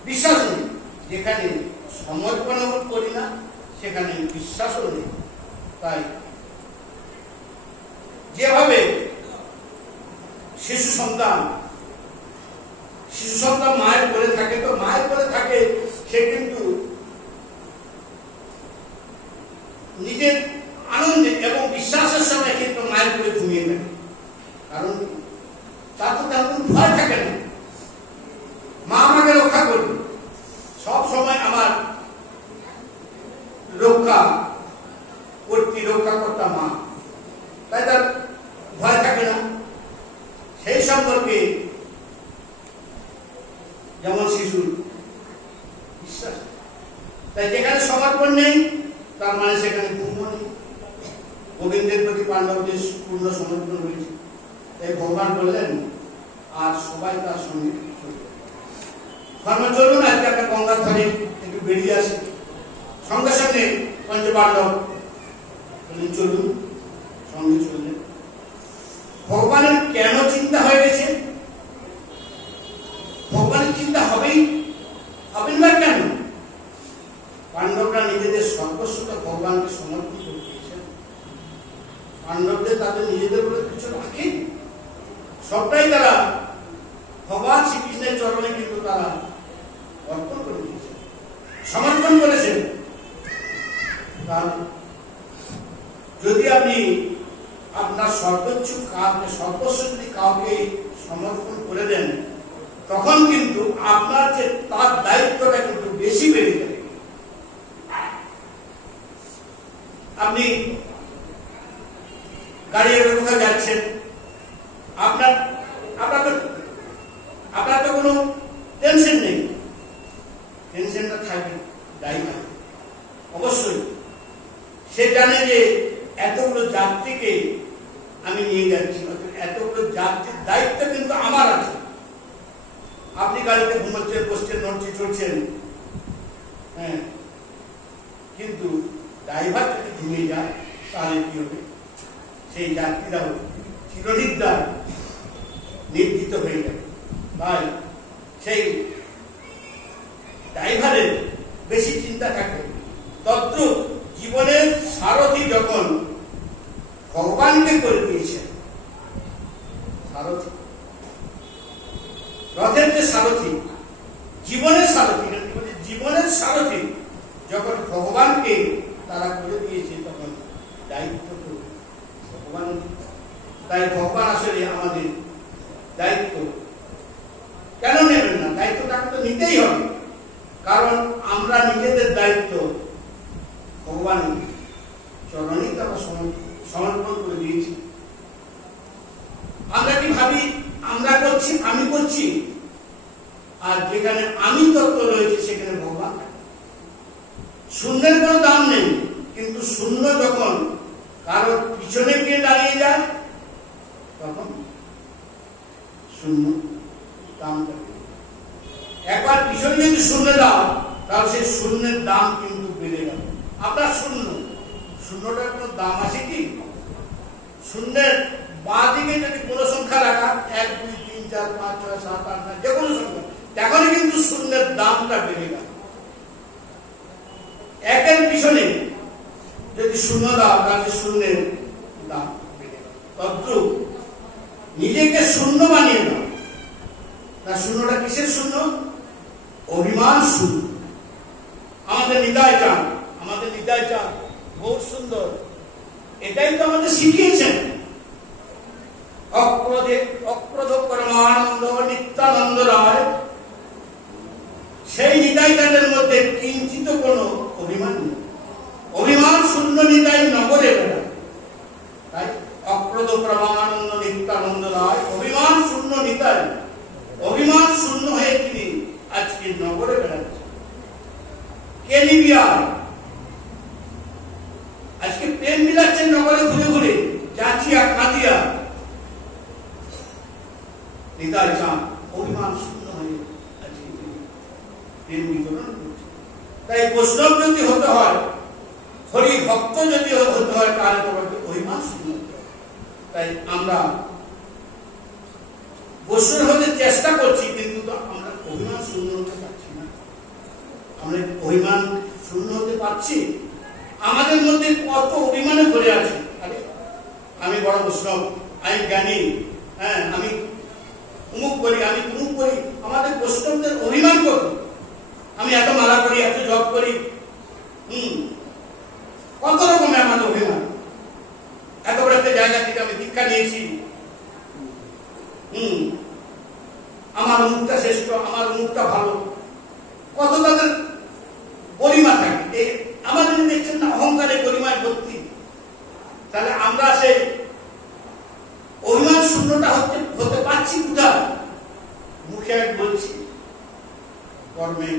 বিশ্বাস নেই, যেখানে সমর্পণ করি না সেখানে বিশ্বাসও নেই। তাই যেভাবে শিশু সন্তান মায়ের কোলে থাকে, তো মায়ের কোলে থাকে, সে কিন্তু নিজের আনন্দে এবং বিশ্বাসের সময় কিন্তু মায়ের কোলে ঘুমিয়ে থাকে। কারণ তার তো তেমন ভয় থাকে না, মা আমাকে রক্ষা করবে, সব সময় আমার রক্ষা করতা মা, তাই তার ভয় থাকে না। সেই সম্পর্কে যেমন শিশুর বিশ্বাস, তাই যেখানে সমর্পণ নেই তার মানে সেখানে পূর্ণ নেই। গোবিন্দের প্রতি পাণ্ডবদের পূর্ণ সমর্পণ হয়েছে। তাই ভগবান বললেন, আর সবাই তার সঙ্গে চলবে। চলুন আজকে একটা গঙ্গার ধারে একটু বেরিয়ে আসি। সঙ্গে সঙ্গে পঞ্চপাণ্ডব বললেন, চলুন, সঙ্গে চললেন। ভগবানের কেন চিন্তা হয়ে গেছে? ভগবানের চিন্তা হবেন না কেন? পাণ্ডবরা নিজেদের সর্বস্বতা ভগবানকে সমর্পণ করে দিয়েছেন। পাণ্ডবদের তাদের নিজেদের বলে কিছু রাখেন, সবটাই তারা ভগবান শ্রীকৃষ্ণ চরণে কিন্তু তারা অর্পণ করে দিয়েছে, সমর্পণ করেছেন। যদি আপনি আপনার সর্বোচ্চ কাউকে, সর্বস্ব যদি কাউকে সমর্পণ করে দেন, তখন কিন্তু আপনার যে তার দায়িত্বটা কিন্তু বেশি বেড়ে যাবে। আপনি গাড়ি কোথাও যাচ্ছেন, আপনার তো কোনো টেনশন নেই, টেনশনটা থাকবে ড্রাইভার। অবশ্যই সে জানে যে এতগুলো যাত্রীকে আমি নিয়ে যাচ্ছি, এতগুলো যাত্রীর দায়িত্ব কিন্তু আমার আছে। আপনি গাড়িতে ঘুমাচ্ছেন, বসছেন, নড়ছে, চড়ছেন, হ্যাঁ, কিন্তু ড্রাইভার যদি ঘুমিয়ে যায় তাহলে কি হবে? সেই যাত্রীরাও চিরনিদ্রা নির্জিত হয়ে যাবে। তাই সেই ড্রাইভারের বেশি চিন্তা থাকে। তদ্রূপ জীবনের সারথি যখন ভগবানকে করে দিয়েছেন, সারথি, রথের যে সারথি, জীবনের সারথি, জীবনের সারথি যখন ভগবানকে তারা করে দিয়েছে, তখন দায়িত্ব তো ভগবান। তাই ভগবান আসলে আমাদের দায়িত্ব কেন নেবেন না? দায়িত্বটাকে তো নিতেই হবে, কারণ আমরা নিজেদের দায়িত্ব ভগবানের চরণেই তো সমর্পণ করে দিয়েছি। আমরা কি ভাবি আমরা করছি, আমি করছি, আর যেখানে আমি তত্ত্ব রয়েছে সেখানে ভগবান থাকে। শূন্যের কোনো দাম নেই, কিন্তু শূন্য যখন কারোর পিছনে গিয়ে দাঁড়িয়ে যায়, তখন শূন্য দাম থাকে। একবার পিছনে যদি শূন্য দাও, তাহলে সেই শূন্যের দাম কিন্তু বেড়ে গেল। আপনার শূন্য, শূন্যটার কোনো দাম আছে কি? শূন্যের বাঁ দিকে যদি কোনো সংখ্যা রাখা, 1 2 3 4 5 6 7 8 9 যে কোনো সংখ্যা, তখনই কিন্তু শূন্যের দামটা বেড়ে গেল। একের পিছনে যদি শূন্য দাও, তাহলে শূন্যের দাম বেড়ে গেল। তদ্রূপ নিজেকে শূন্য বানিয়ে দাও। না, শূন্যটা কিসের শূন্য? অভিমান শূন্য। আমাদের হৃদয় চান, আমাদের হৃদয় চান বহুত সুন্দর, এটাই তো আমাদের শিখিয়েছেন। অক্রোধ পরমানন্দ নিত্যানন্দ রায়, সেই হৃদয় চাঁদের মধ্যে কিঞ্চিত কোনো অভিমান নেই। অভিমান শূন্য হৃদয় নগরে বেড়ায়। তাই অক্রোধ পরমানন্দ নিত্যানন্দ রায় অভিমান শূন্য হৃদয়, অভিমান শূন্য হয়ে তিনি আজকে নগরে বেড়াচ্ছেন। কে নিবি আর? আজকে প্রেম বিলাচ্ছেন নগরে ঘুরে ঘুরে, যাচিয়া কাঁদিয়া। হৃদয় চাঁদ অভিমান শূন্য হয়ে আজকে প্রেম বিতরণ করছে। তাই বৈষ্ণব যদি হতে হয়, হরি ভক্ত যদি হতে হয়, তাহলে তোমাকে অভিমান শূন্য হতে হয়। তাই আমরা বৈষ্ণব হতে চেষ্টা করছি, কিন্তু আমরা অভিমান শূন্য হতে পারছি না। আমরা অভিমান শূন্য হতে পারছি? আমাদের মধ্যে কত অভিমানে ভরে আছে। আরে আমি বড় বৈষ্ণব, আমি জ্ঞানী, হ্যাঁ, আমি অমুক করি, আমি তমুক করি। আমাদের বৈষ্ণবদের অভিমান কত! আমি এত মালা করি, এত জপ করি, কত রকমের আমাদের অভিমান। এত বড় একটা জায়গা থেকে আমি দীক্ষা নিয়েছি, আমার মুখটা শ্রেষ্ঠ, আমার মুখটা ভালো, কত তাদের গরিমা থাকে। এই আমাদের দেখছেন না, অহংকারে গরিমায় ভর্তি। তাহলে আমরা সেই অভিমান শূন্যটা হতে পারছি কোথায়? মুখে এক বলছি, কর্মে।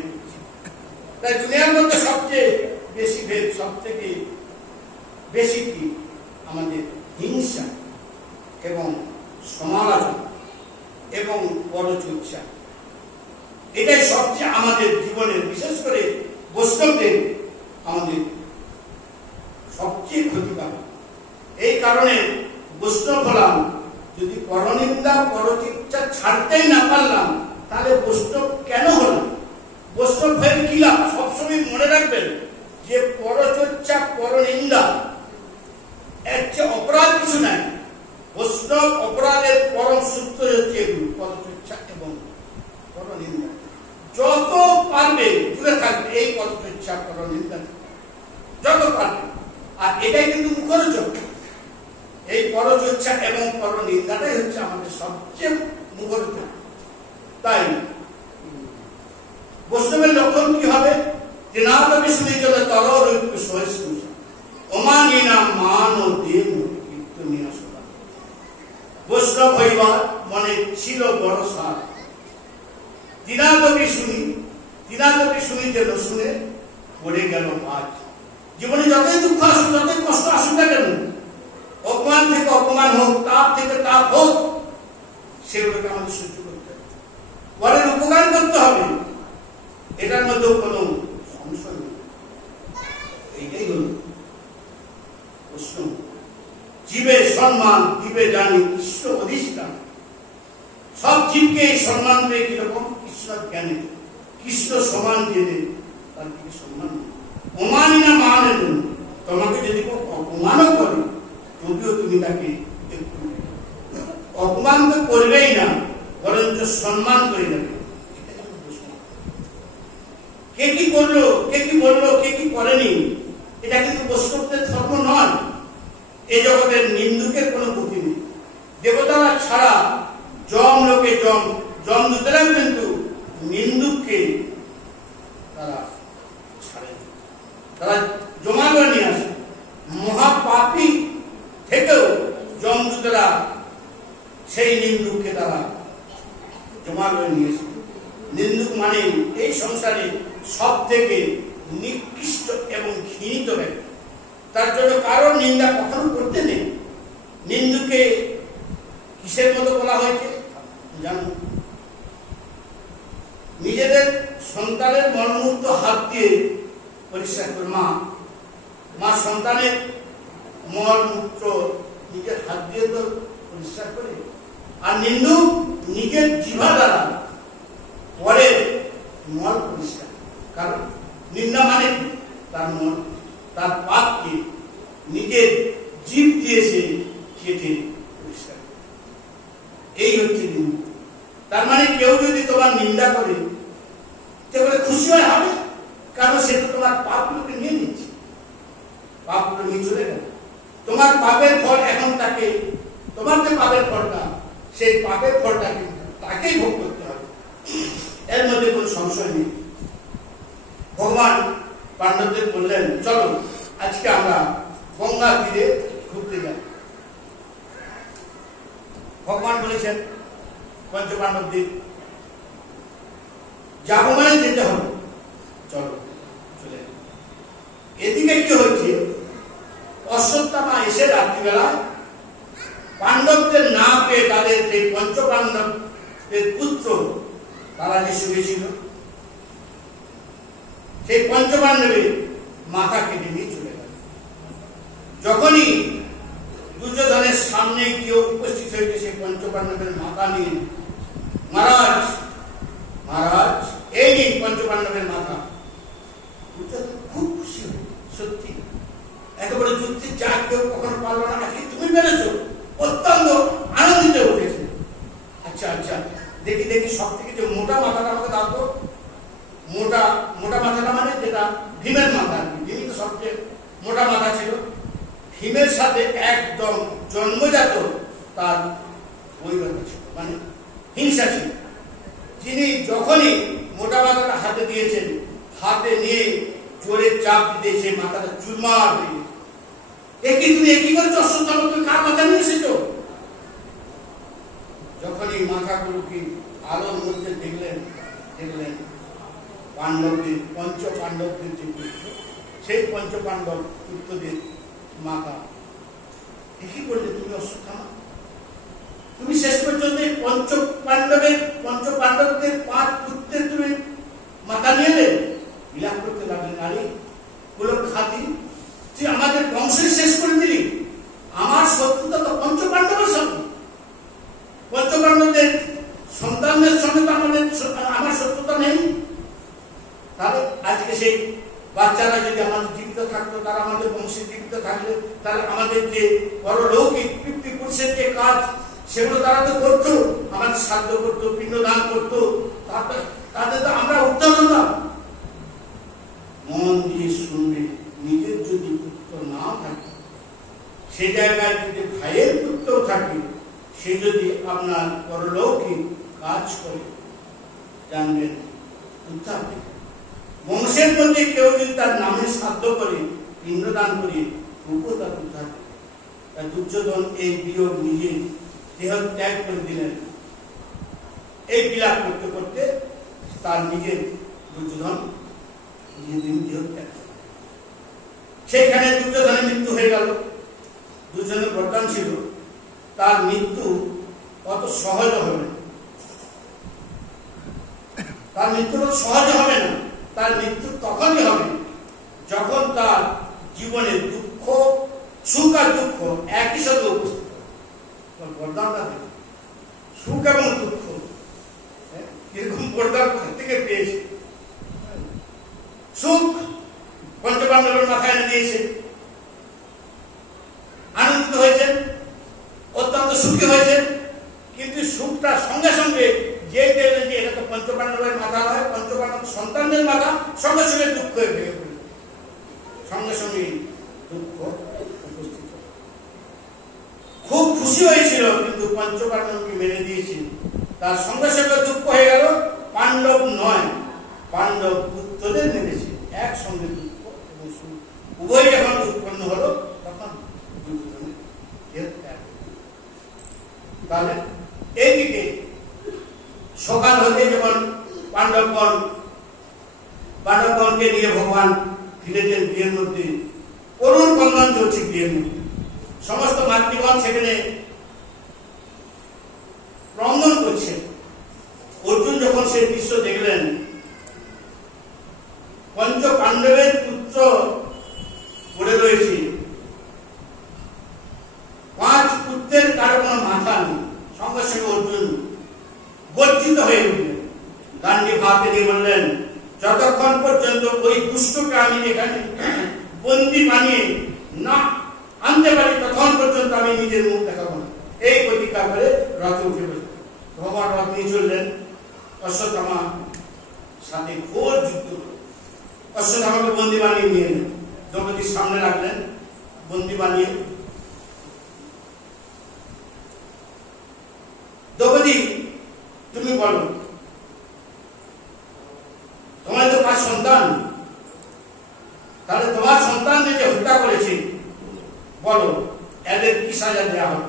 তাই দুনিয়ার মধ্যে সবচেয়ে বেশি ভেদ, সব থেকে বেশি কি? আমাদের হিংসা এবং সমালোচনা এবং পরচর্চা। এটাই সবচেয়ে আমাদের জীবনের, বিশেষ করে বৈষ্ণবদের, আমাদের সবচেয়ে ক্ষতিকারক। এই কারণে বৈষ্ণব হলাম, যদি পরনিন্দা পরচর্চা ছাড়তেই না পারলাম, তাহলে বৈষ্ণব কেন হলাম? বৈষ্ণব হয়ে কি লাভ? সবসময় মনে রাখবেন যে পরচর্চা পরনিন্দা এর চেয়ে অপরাধ কিছু নাই। বৈষ্ণব অপরাধের পরম সূত্র হচ্ছে পরচর্চা এবং পরনিন্দা। দূরে থাকবে এই পরচর্চা পরনিন্দা যত পারবে। আর এটাই কিন্তু মুখরোচক। এই পরচর্চা এবং পরনিন্দাটাই হচ্ছে আমাদের সবচেয়ে মুখরোচক। তাই বৈষ্ণবের লক্ষণ কি হবে? তৃণাদপি সুনিচলে তররূপ সহিষ্ণু অমানিনা মান ও দেব কীর্তনীয় সদা। বৈষ্ণব হইবার মনে ছিল বড় সার। তৃণাদপি শুনি যেন শুনে পড়ে গেল আজ। জীবনে যতই দুঃখ আসুক, যতই কষ্ট আসুক না কেন, অপমান থেকে অপমান হোক, তাপ থেকে তাপ হোক, সেগুলোকে আমাদের সহ্য করতে হবে, পরের উপকার করতে হবে, এটার মধ্যেও কোনো সংশয় নেই। এইটাই হল প্রশ্ন। জীবের সম্মান দিবে জানি কৃষ্ণ অধিষ্ঠান। সব জীবকে এই সম্মান দেয় কিরকম? কৃষ্ণ জ্ঞানে, কৃষ্ণ সমান জেনে তার দিকে সম্মান। অমানি না মানে তোমাকে যদি অপমানও করে তবুও তুমি তাকে অপমান তো করবেই না, বরঞ্চ সম্মান করে দেবে। কে কি করলো, কে কি বললো, কে কি করেনি, এটা কিন্তু বৈষ্ণবদের ধর্ম নয়। এই জগতের নিন্দুকের কোনো গতি নেই। দেবতারা ছাড়া যম লোকে যমদূতেরাও কিন্তু নিন্দুককে তারা ছাড়ে, তারা জমা করে নিয়ে আসে। মহাপাপী থেকেও যমদূতেরা সেই নিন্দুককে তারা জমা করে নিয়ে আসে। নিন্দুক মানে এই সংসারে সব থেকে নিকৃষ্ট এবং ঘৃণিত ব্যক্তি। তার জন্য কারোর নিন্দা কখনো করতে নেই। নিন্দুকে কিসের মতো বলা হয়েছে জানো? নিজেদের সন্তানের মলমূত্র হাত দিয়ে পরিষ্কার করে, মা সন্তানের মলমূত্র নিজের হাত দিয়ে তো পরিষ্কার করে। আর নিন্দুক নিজের জিহ্বা দ্বারা পরের মল পরিষ্কার। কারণ নিন্দা মানে তার মন, তার পাপকে নিজের জীব দিয়ে সে কেটে পরিষ্কার। এই হচ্ছে নিন্দা। তার মানে কেউ যদি তোমার নিন্দা করে তাহলে খুশি হবে, কারণ সে তো তোমার পাপগুলোকে নিয়ে নিচ্ছে, পাপগুলো নিয়ে চলে গেল। তোমার পাপের ফল এখন তাকে, তোমার যে পাপের ফলটা, সেই পাপের ফলটা কিন্তু তাকেই ভোগ করতে হবে, এর মধ্যে কোনো সংশয় নেই। ভগবান পাণ্ডবদের বললেন, চলো আজকে আমরা গঙ্গা তীরে ঘুরতে যাই। ভগবান বলেছেন পঞ্চপাণ্ডবদের যাবো মানে যেতে হবে, চলো চলে। এদিকে কি হয়েছে? অশ্বত্থামা এসে রাত্রিবেলা পাণ্ডবদের না পেয়ে তাদের যে পঞ্চপাণ্ডবের পুত্র তারা যে শুয়েছিল, সেই পঞ্চপাণ্ডবের মাথা কেটে নিয়ে চলে গেল। যখনই দুর্যোধনের সামনে গিয়ে উপস্থিত হয়েছে সেই পঞ্চপাণ্ডবের মাথা নিয়ে, মহারাজ মহারাজ এই নিন পঞ্চপাণ্ডবের মাথা। খুব খুশি হল, সত্যি এত বড় যুদ্ধে যা কেউ কখনো পারলো না, আজকে তুমি পেরেছো, অত্যন্ত আনন্দিত উঠেছে। আচ্ছা আচ্ছা দেখি দেখি সব থেকে যে মোটা মাথাটা আমাকে দাও তো। মোটা মাথাটা মানে যেটা ভীমের মাথা, ভীম তো সবচেয়ে মোটা মাথা ছিল। ভীমের সাথে একদম জন্মজাত তার বৈরতা ছিল, মানে হিংসা ছিল। যিনি যখনই মোটা মাথাটা হাতে দিয়েছেন, হাতে নিয়ে জোরে চাপ দিতে সেই মাথাটা চুরমার হয়ে গেছে। তুমি একই করেছো অশ্বত্থামা, তুমি কার মাথা নিয়ে এসেছো? যখনই মাথাগুলোকে আলোর মধ্যে দেখলেন পাণ্ডবদের, পঞ্চ পাণ্ডবদের যে পুত্র, সেই পঞ্চপাণ্ডব পুত্রদের মাথা। কি করলে তুমি অশ্বত্থামা? তুমি শেষ পর্যন্ত পঞ্চ পাণ্ডবদের 5 পুত্রের তুমি মাথা নিয়ে এলে। বিলাপ করতে লাগলেন, আরে কুলঘাতী, তুই আমাদের বংশের শেষ করে দিলি। আমার শত্রুতা তো পঞ্চপাণ্ডবের সঙ্গে, পঞ্চপাণ্ডবদের সন্তানদের সঙ্গে তো আমার শত্রুতা নেই। তাহলে আজকে সেই বাচ্চারা যদি আমাদের জীবিত থাকতো, তারা আমাদের বংশে জীবিত থাকলে, তাহলে আমাদের যে পরলৌকিক পিতৃপুরুষের যে কাজ সেগুলো তারা তো করতো, আমাদের শ্রাদ্ধ করতো, পিণ্ডদান করতো, তাদের তো আমরা উত্তর হতাম। উদ্ধার থেকে। বংশের মধ্যে কেউ যদি তার নামে শ্রাদ্ধ করে, পিণ্ডদান করে, তবুও তার উদ্ধার থেকে। তাই দুর্যোধন এই বিয়োগ নিজে দেহ ত্যাগ করে দিলেন। এই বিলাপ করতে করতে তার নিজের দুর্যোধন নিজের দিন দেহ ত্যাগ। সেখানে দুর্যোধনের মৃত্যু হয়ে গেল। দুর্যোধনের বরদান ছিল তার মৃত্যু অত সহজ হবে না। তার মৃত্যু সহজ হবে না। তার মৃত্যু তখনই হবে যখন তার জীবনে দুঃখ, সুখ আর দুঃখ একই সাথে উপস্থিত হবে। বরদানটা দেখে সুখ এবং দুঃখ এরকম বরদান থেকে পেয়েছে। সুখ পঞ্চপাণ্ডবের মাথায় এনে দিয়েছে, আনন্দিত হয়েছেন, অত্যন্ত সুখী হয়েছেন। কিন্তু সুখটার সঙ্গে সঙ্গে যে দেখলেন যে এটা তো পঞ্চপাণ্ডবের মাথা নয়, পঞ্চপাণ্ডব সন্তানদের মাথা, সঙ্গে সঙ্গে দুঃখ হয়ে ভেঙে পড়ল। সঙ্গে সঙ্গে দুঃখ উপস্থিত। খুব খুশি হয়েছিল কিন্তু পঞ্চপাণ্ডবকে মেরে দিয়েছিল। তার সঙ্গে সঙ্গে দুঃখ হয়ে গেল। পাণ্ডব নয়, পাণ্ডব পুত্রদের মেরেছে। একসঙ্গে দুঃখ এবং সুখ উভয় যখন উৎপন্ন হলো তখন দুর্যোধনের দেহ ত্যাগ। তাহলে এইদিকে সকাল হতে যখন পাণ্ডবগণকে নিয়ে ভগবান ফিরেছেন গৃহের মধ্যে, করুণ ক্রন্দন চলছে গৃহের মধ্যে। সমস্ত মাতৃগণ সেখানে ক্রন্দন করছে। অর্জুন যখন সেই দৃশ্য দেখলেন, পঞ্চ পাণ্ডবের পুত্র পড়ে রয়েছে, 5 পুত্রের কারো কোনো মাথা নেই। সঙ্গে সঙ্গে অর্জুন গর্জিত হয়ে উঠলেন, গান্ডীব হাতে নিয়ে বললেন, যতক্ষণ পর্যন্ত ওই দুষ্টকে আমি এখানে বন্দি বানিয়ে না আনতে পারি ততক্ষণ পর্যন্ত আমি নিজের মুখ দেখাবো না। এই প্রতিজ্ঞা করে রথে উঠে বসলেন। ভগবান রথ নিয়ে চললেন। অশ্বত্থামা সাথে ঘোর যুদ্ধ। অশ্বত্থামাকে বন্দি বানিয়ে নিয়ে এলেন, দ্রৌপদীর সামনে রাখলেন বন্দি বানিয়ে। দ্রৌপদী, তুমি বলো, তোমার তো 5 সন্তান, তাহলে তোমার সন্তানদের যে হত্যা করেছে বলো, এদের কি সাজা দেওয়া হবে?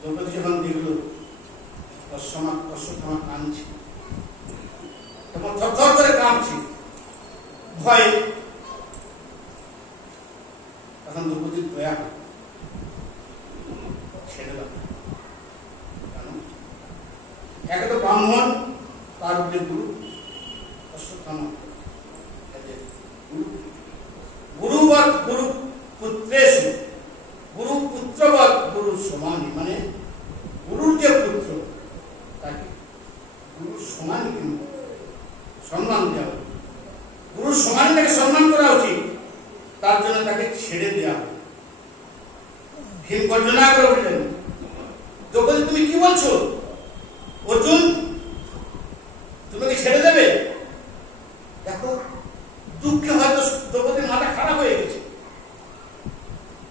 দ্রৌপদী যখন দেখলো অশ্বত্থামা কাঁদছে এবং থরথর করে কাঁপছে ভয়ে, তখন দ্রৌপদীর দয়া ছেড়ে দাও। একে তো ব্রাহ্মণ, তার উপরে গুরু। অশ্বত্থামা গুরুবৎ গুরু পুত্রেষু, গুরু পুত্রবৎ গুরু সমানি, মানে গুরুর যে পুত্র তাকে গুরুর সমানই কিন্তু সম্মান দেওয়া, গুরুর সমানই তাকে সম্মান করা উচিত। তার জন্য তাকে ছেড়ে দেওয়া হবে। ভীম গর্জনা করে উঠলেন, দ্রৌপদী তুমি কি বলছো? অর্জুন তোমাকে ছেড়ে দেবে? দেখো, দুঃখে হয়তো দ্রৌপদীর মাথা খারাপ হয়ে গেছে।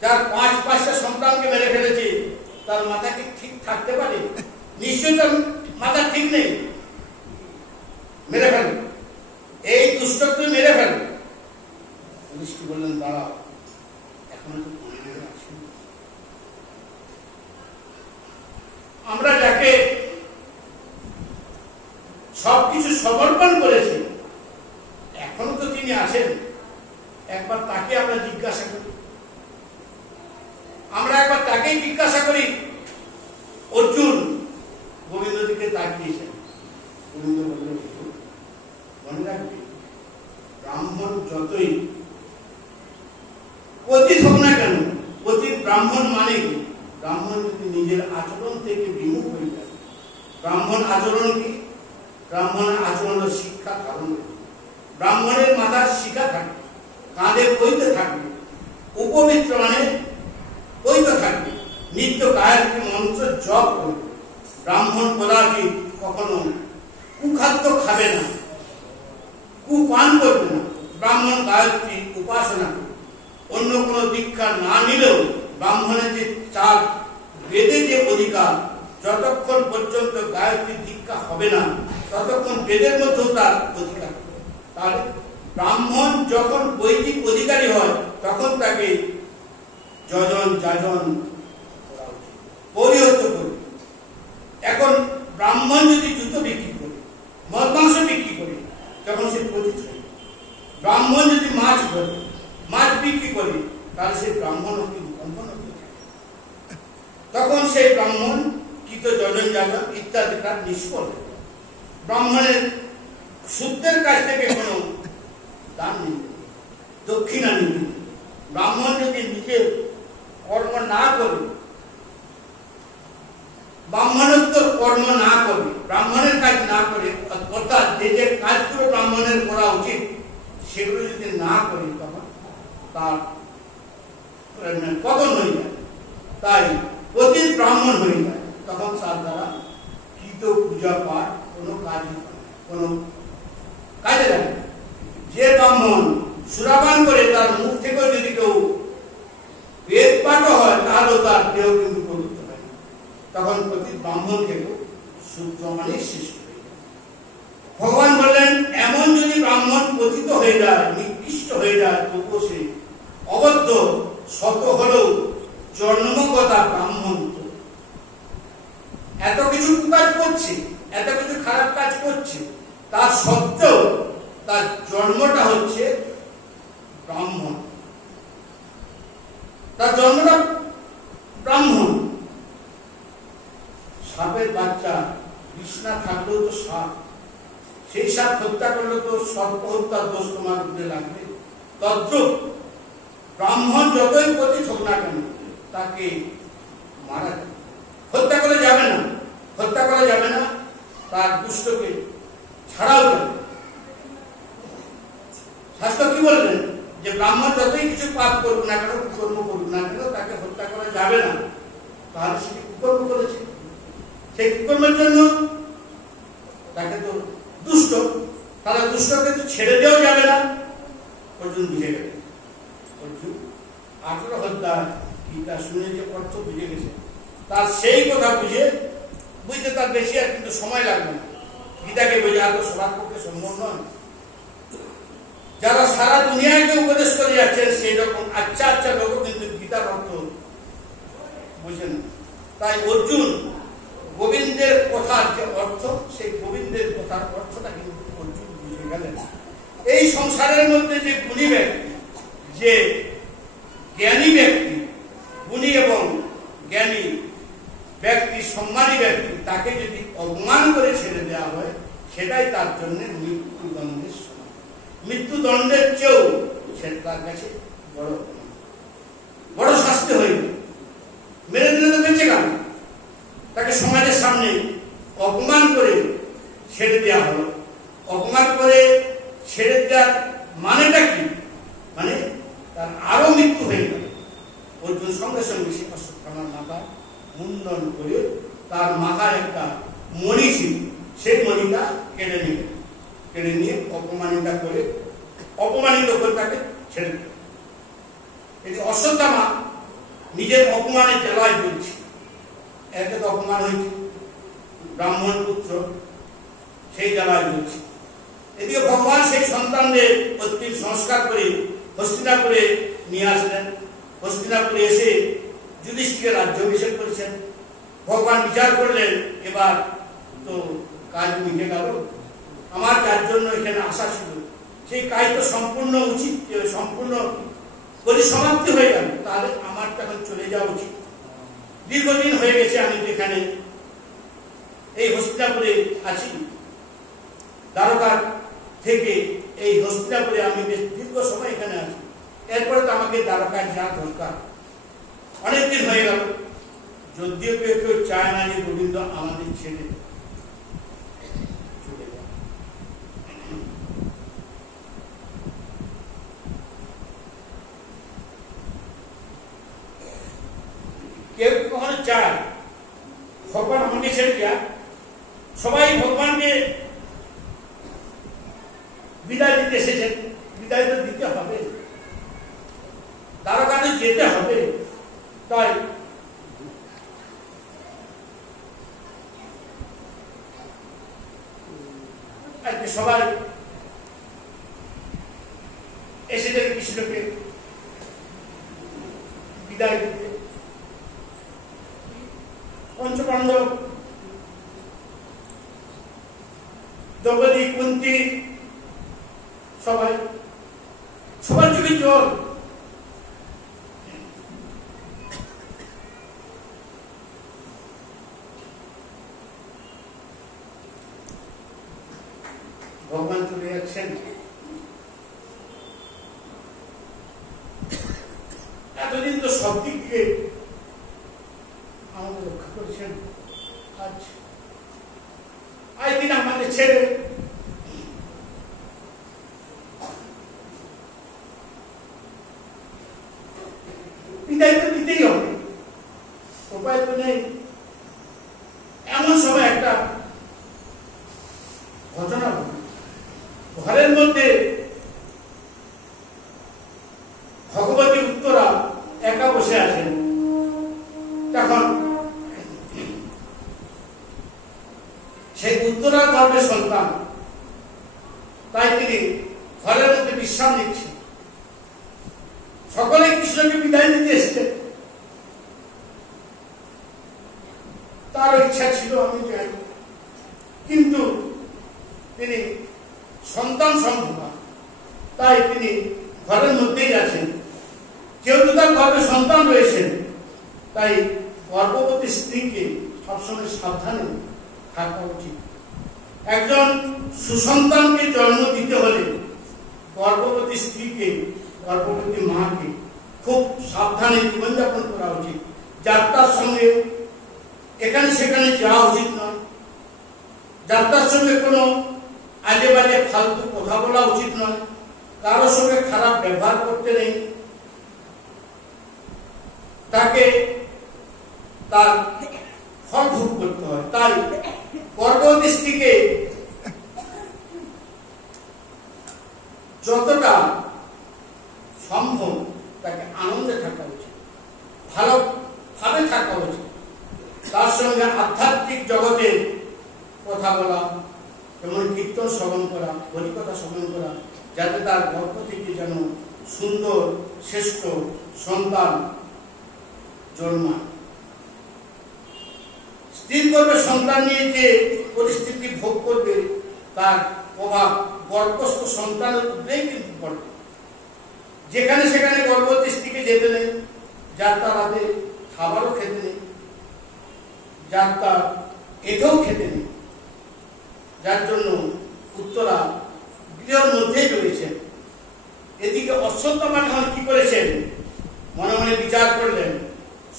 যার 5টা সন্তানকে মেরে ফেলেছে তার মাথা কি ঠিক থাকতে পারে? নিশ্চয়ই তার মাথা ঠিক নেই। মেরে ফেল, এই দুষ্টকে মেরে ফেল। যুধিষ্ঠির বললেন, দাঁড়াও, এখনো তো আছি। আমরা যাকে সবকিছু সমর্পণ করেছি এখনো তো তিনি আছেন। একবার তাকে আমরা জিজ্ঞাসা করি, আমরা একবার তাকেই জিজ্ঞাসা করি। অর্জুন গোবিন্দ দিকে তাকিয়েছেন। গোবিন্দ বললেন, মনে রাখবে, ব্রাহ্মণ যতই পতিত হোক না কেন, পতিত ব্রাহ্মণ মানে কি? ব্রাহ্মণ যদি নিজের আচরণ থেকে বিমুখ হয়ে যায়। ব্রাহ্মণ আচরণ কি? ব্রাহ্মণের আচরণ শিক্ষা ধারণ। ব্রাহ্মণের মাথার শিখা থাকবে, কাঁধে বইতে থাকবে, উপবিত্র মানে বইতে থাকবে, নিত্য গায়ত্রী মন্ত্র জপ করবে। ব্রাহ্মণ কদাচিৎ কখনো কুখাদ্য খাবে না, কুপান করবে না। ব্রাহ্মণ গায়ত্রী উপাসনা করবে। অন্য কোনো দীক্ষা না নিলেও ব্রাহ্মণের যে চাল বেদে যে অধিকার, যতক্ষণ পর্যন্ত গায়ত্রী দীক্ষা হবে না ততক্ষণ বেদের মধ্যেও তার অধিকার। তাহলে ব্রাহ্মণ যখন বৈদিক অধিকারী হয় তখন তাকে যজন যাজন পরিহত করে। এখন ব্রাহ্মণ যদি জুতো বিক্রি করে, মদ মাংস বিক্রি করে, তখন সে পতিত হয়। ব্রাহ্মণ যদি মাছ ধরে, মাছ বিক্রি করে, তাহলে সে ব্রাহ্মণ তখন সেই ব্রাহ্মণ কৃত যজন যাজন ইত্যাদি তার নিষ্ফল। ব্রাহ্মণের শুদ্ধের কাছ থেকে কোনো দান নেই, দক্ষিণা নেই। ব্রাহ্মণ যদি নিজে কর্ম না করে, ব্রাহ্মণোত্তর কর্ম না করে, ব্রাহ্মণের কাজ না করে, অর্থাৎ যে যে কাজগুলো ব্রাহ্মণের করা উচিত সেগুলো যদি না করে, তখন তার পতন হয়ে যায়। তাই পতিত ব্রাহ্মণ হয়ে যায়, তখন তার দ্বারা কৃত পূজা পাঠ কোনো কাজে লাগে। যে ব্রাহ্মণ সুরাপান করে তার মুখ থেকেও যদি কেউ বেদ পাঠও হয়, তাহলেও তার দেহ কিন্তু পবিত্র হয় না। তখন পতিত ব্রাহ্মণ থেকেও শুদ্ধ মানে সৃষ্টি হয়ে যায়। ভগবান বললেন, এমন যদি ব্রাহ্মণ পতিত হয়ে যায়, নিকৃষ্ট হয়ে যায়, তবুও সে অবদ্ধ শত হলেও জন্মগতা ব্রাহ্মণ। এত কিছু কাজ করছে, এত কিছু খারাপ কাজ করছে, তার সত্ত্বেও তার জন্মটা হচ্ছে ব্রাহ্মণ। তার জন্মটা ব্রাহ্মণ। সাপের বাচ্চা বিষ্ণা থাকলেও তো সাপ, সেই সাপ হত্যা করলে তো সর্প হত্যার দোষ তোমার উপরে লাগবে। তদ্রূপ ব্রাহ্মণ যতই পতিত হোক না কেন, তাকে মারা যাবে, হত্যা করা যাবে না, হত্যা করা যাবে না, তার দুষ্টকে ছাড়াও যাবে। শাস্ত্র কি বলবেন যে ব্রাহ্মণ যতই কিছু পাপ করুক না কেন, কুকর্ম করুক না কেন, তাকে হত্যা করা যাবে না। তাহলে সে কুকর্ম করেছে, সেই কুকর্মের জন্য তাকে তো দুষ্ট, তাহলে দুষ্টকে তো ছেড়ে দেওয়া যাবে না। অর্জুন বুঝে গেল, অর্জুন 18 অধ্যায় গীতা শুনে যে অর্থ বুঝে গেছে, তার সেই কথা বুঝতে তার বেশি আর কিন্তু সময় লাগবে না। গীতাকে বোঝা তো সবার পক্ষে সম্ভব নয়। যারা সারা দুনিয়াকে উপদেশ করে যাচ্ছেন, সেই রকম আচ্ছা লোক কিন্তু গীতার অর্থ বুঝে না। তাই অর্জুন গোবিন্দের কথার যে অর্থ, সেই গোবিন্দের কথার অর্থটা কিন্তু অর্জুন বুঝে গেলেন। এই সংসারের মধ্যে যে গুণী ব্যক্তি, যে জ্ঞানী ব্যক্তি, গুণী এবং জ্ঞানী ব্যক্তি, সম্মানী ব্যক্তি, তাকে যদি অপমান করে ছেড়ে দেওয়া হয়, সেটাই তার জন্য মৃত্যুদণ্ডের সমান। মৃত্যুদণ্ডের চেয়েও সেটা তার কাছে বড় শাস্তি হয়ে গেল। মেরে দিলে তো বেঁচে গেল, তাকে সমাজের সামনে অপমান করে ছেড়ে দেওয়া হলো। অপমান করে ছেড়ে দেওয়ার মানেটা কি? মানে তার আরো মৃত্যু হয়ে গেল। অর্জুন সঙ্গে সঙ্গে সে অশ্বত্থামার মাথা মুন্ডন করে তার মাথায় একটা মণি ছিল, সেই মণিটা কেড়ে নিয়ে অপমানিত করে তাকে ছেড়ে দিল। এই অশ্বত্থামা নিজের অপমানের জ্বালায় বলছে, একে তো অপমান হয়েছে, ব্রাহ্মণ পুত্র, সেই জ্বালায় বলছে। এদিকে ভগবান সেই সন্তানদের অতি সংস্কার করে হস্তিনাপুরে নিয়ে আসলেন। হস্তিনাপুরে এসে যুধিষ্ঠিরের রাজ্যাভিষেক করেছেন। ভগবান বিচার করলেন, এবার তো কাজ মিটে গেল, আমার যার জন্য এখানে আসা ছিল সেই কাজ তো সম্পূর্ণ পরিসমাপ্তি হয়ে গেল, তাহলে আমার তখন চলে যাওয়া উচিত। দীর্ঘদিন হয়ে গেছে আমি এখানে এই হস্তিনাপুরে আছি, দ্বারকার থেকে এই হস্তিনাপুরে আমি বেশ দীর্ঘ সময় এখানে আছি। এরপরে তো আমাকে দ্বারকায় যাওয়া দরকার, অনেকদিন হয়ে গেল। যদিও কেউ চায় না যে গোবিন্দ আমাদের ছেড়ে চলে যায়। কেউ কখনো চায় ভগবান আমাকে ছেড়ে যায়? সবাই ভগবানকে বিদায় দিতে এসেছেন, বিদায় তো দিতে হবে, দ্বারকাতে যেতে হবে। তাই তাই সবাই এসেছিলেন কৃষ্ণকে বিদায় দিতে। পঞ্চপাণ্ডব দ্রৌপদী, কুন্তী, সবাই সবার চোখে জল। ভগবান চলে যাচ্ছেন, এতদিন তো সব দিক থেকে আমাদের রক্ষা করেছেন, আজ দিন আমাদের ছেড়ে বিদায় তো দিতেই হবে, উপায় তো নেই। এমন সময় একটা ঘটনা, ঘরের মধ্যে ভগবতী উত্তরা একা বসে আছেন। তখন সেই উত্তরার গর্ভে সন্তান, তাই তিনি ঘরের মধ্যে বিশ্রাম নিচ্ছেন। সকলে কৃষ্ণকে বিদায় দিতে এসছেন। তার ইচ্ছা ছিল আমি যাই, কিন্তু তিনি সন্তান সম্ভবা, তাই তিনি ঘরের মধ্যেই আছেন। যেহেতু তার গর্ভে সন্তান রয়েছেন, তাই গর্ভবতী স্ত্রীকে সবসময় সাবধানে থাকা উচিত। একজন সুসন্তানকে জন্ম দিতে হলে গর্ভবতী স্ত্রীকে, গর্ভবতী মাকে খুব সাবধানে জীবনযাপন করা উচিত। যাত্রার সঙ্গে এখানে সেখানে যাওয়া উচিত নয়। যাত্রার সঙ্গে কোনো আজে বাজে ফালতু কথা বলা উচিত নয়। কারোর সঙ্গে খারাপ ব্যবহার করতে নেই। তাকে তার ফল ভোগ করতে হয়। তাই গর্ভবতী স্ত্রীকে যতটা সম্ভব তাকে আনন্দে থাকা উচিত, ভালোভাবে থাকা উচিত। তার সঙ্গে আধ্যাত্মিক জগতে কথা বলা, যেমন কীর্তন শ্রবণ করা, হরিকথা শ্রবণ করা, যাতে তার গর্ভ থেকে যেন সুন্দর শ্রেষ্ঠ সন্তান জন্মায়। স্ত্রীর গর্ভে সন্তান নিয়ে যে পরিস্থিতি ভোগ করবে, তার প্রভাব গর্ভস্থ সন্তানের উপরেই কিন্তু পড়বে। যেখানে সেখানে গর্ভবতী স্ত্রীকে যেতে নেই, যাত্রা রাতে খাবারও খেতে নেই, যাত্রা এটাও খেতে নেই। যার জন্য উত্তরা গৃহের মধ্যেই রয়েছেন। এদিকে অশ্বত্থামা যখন কি করেছেন, মনে মনে বিচার করলেন,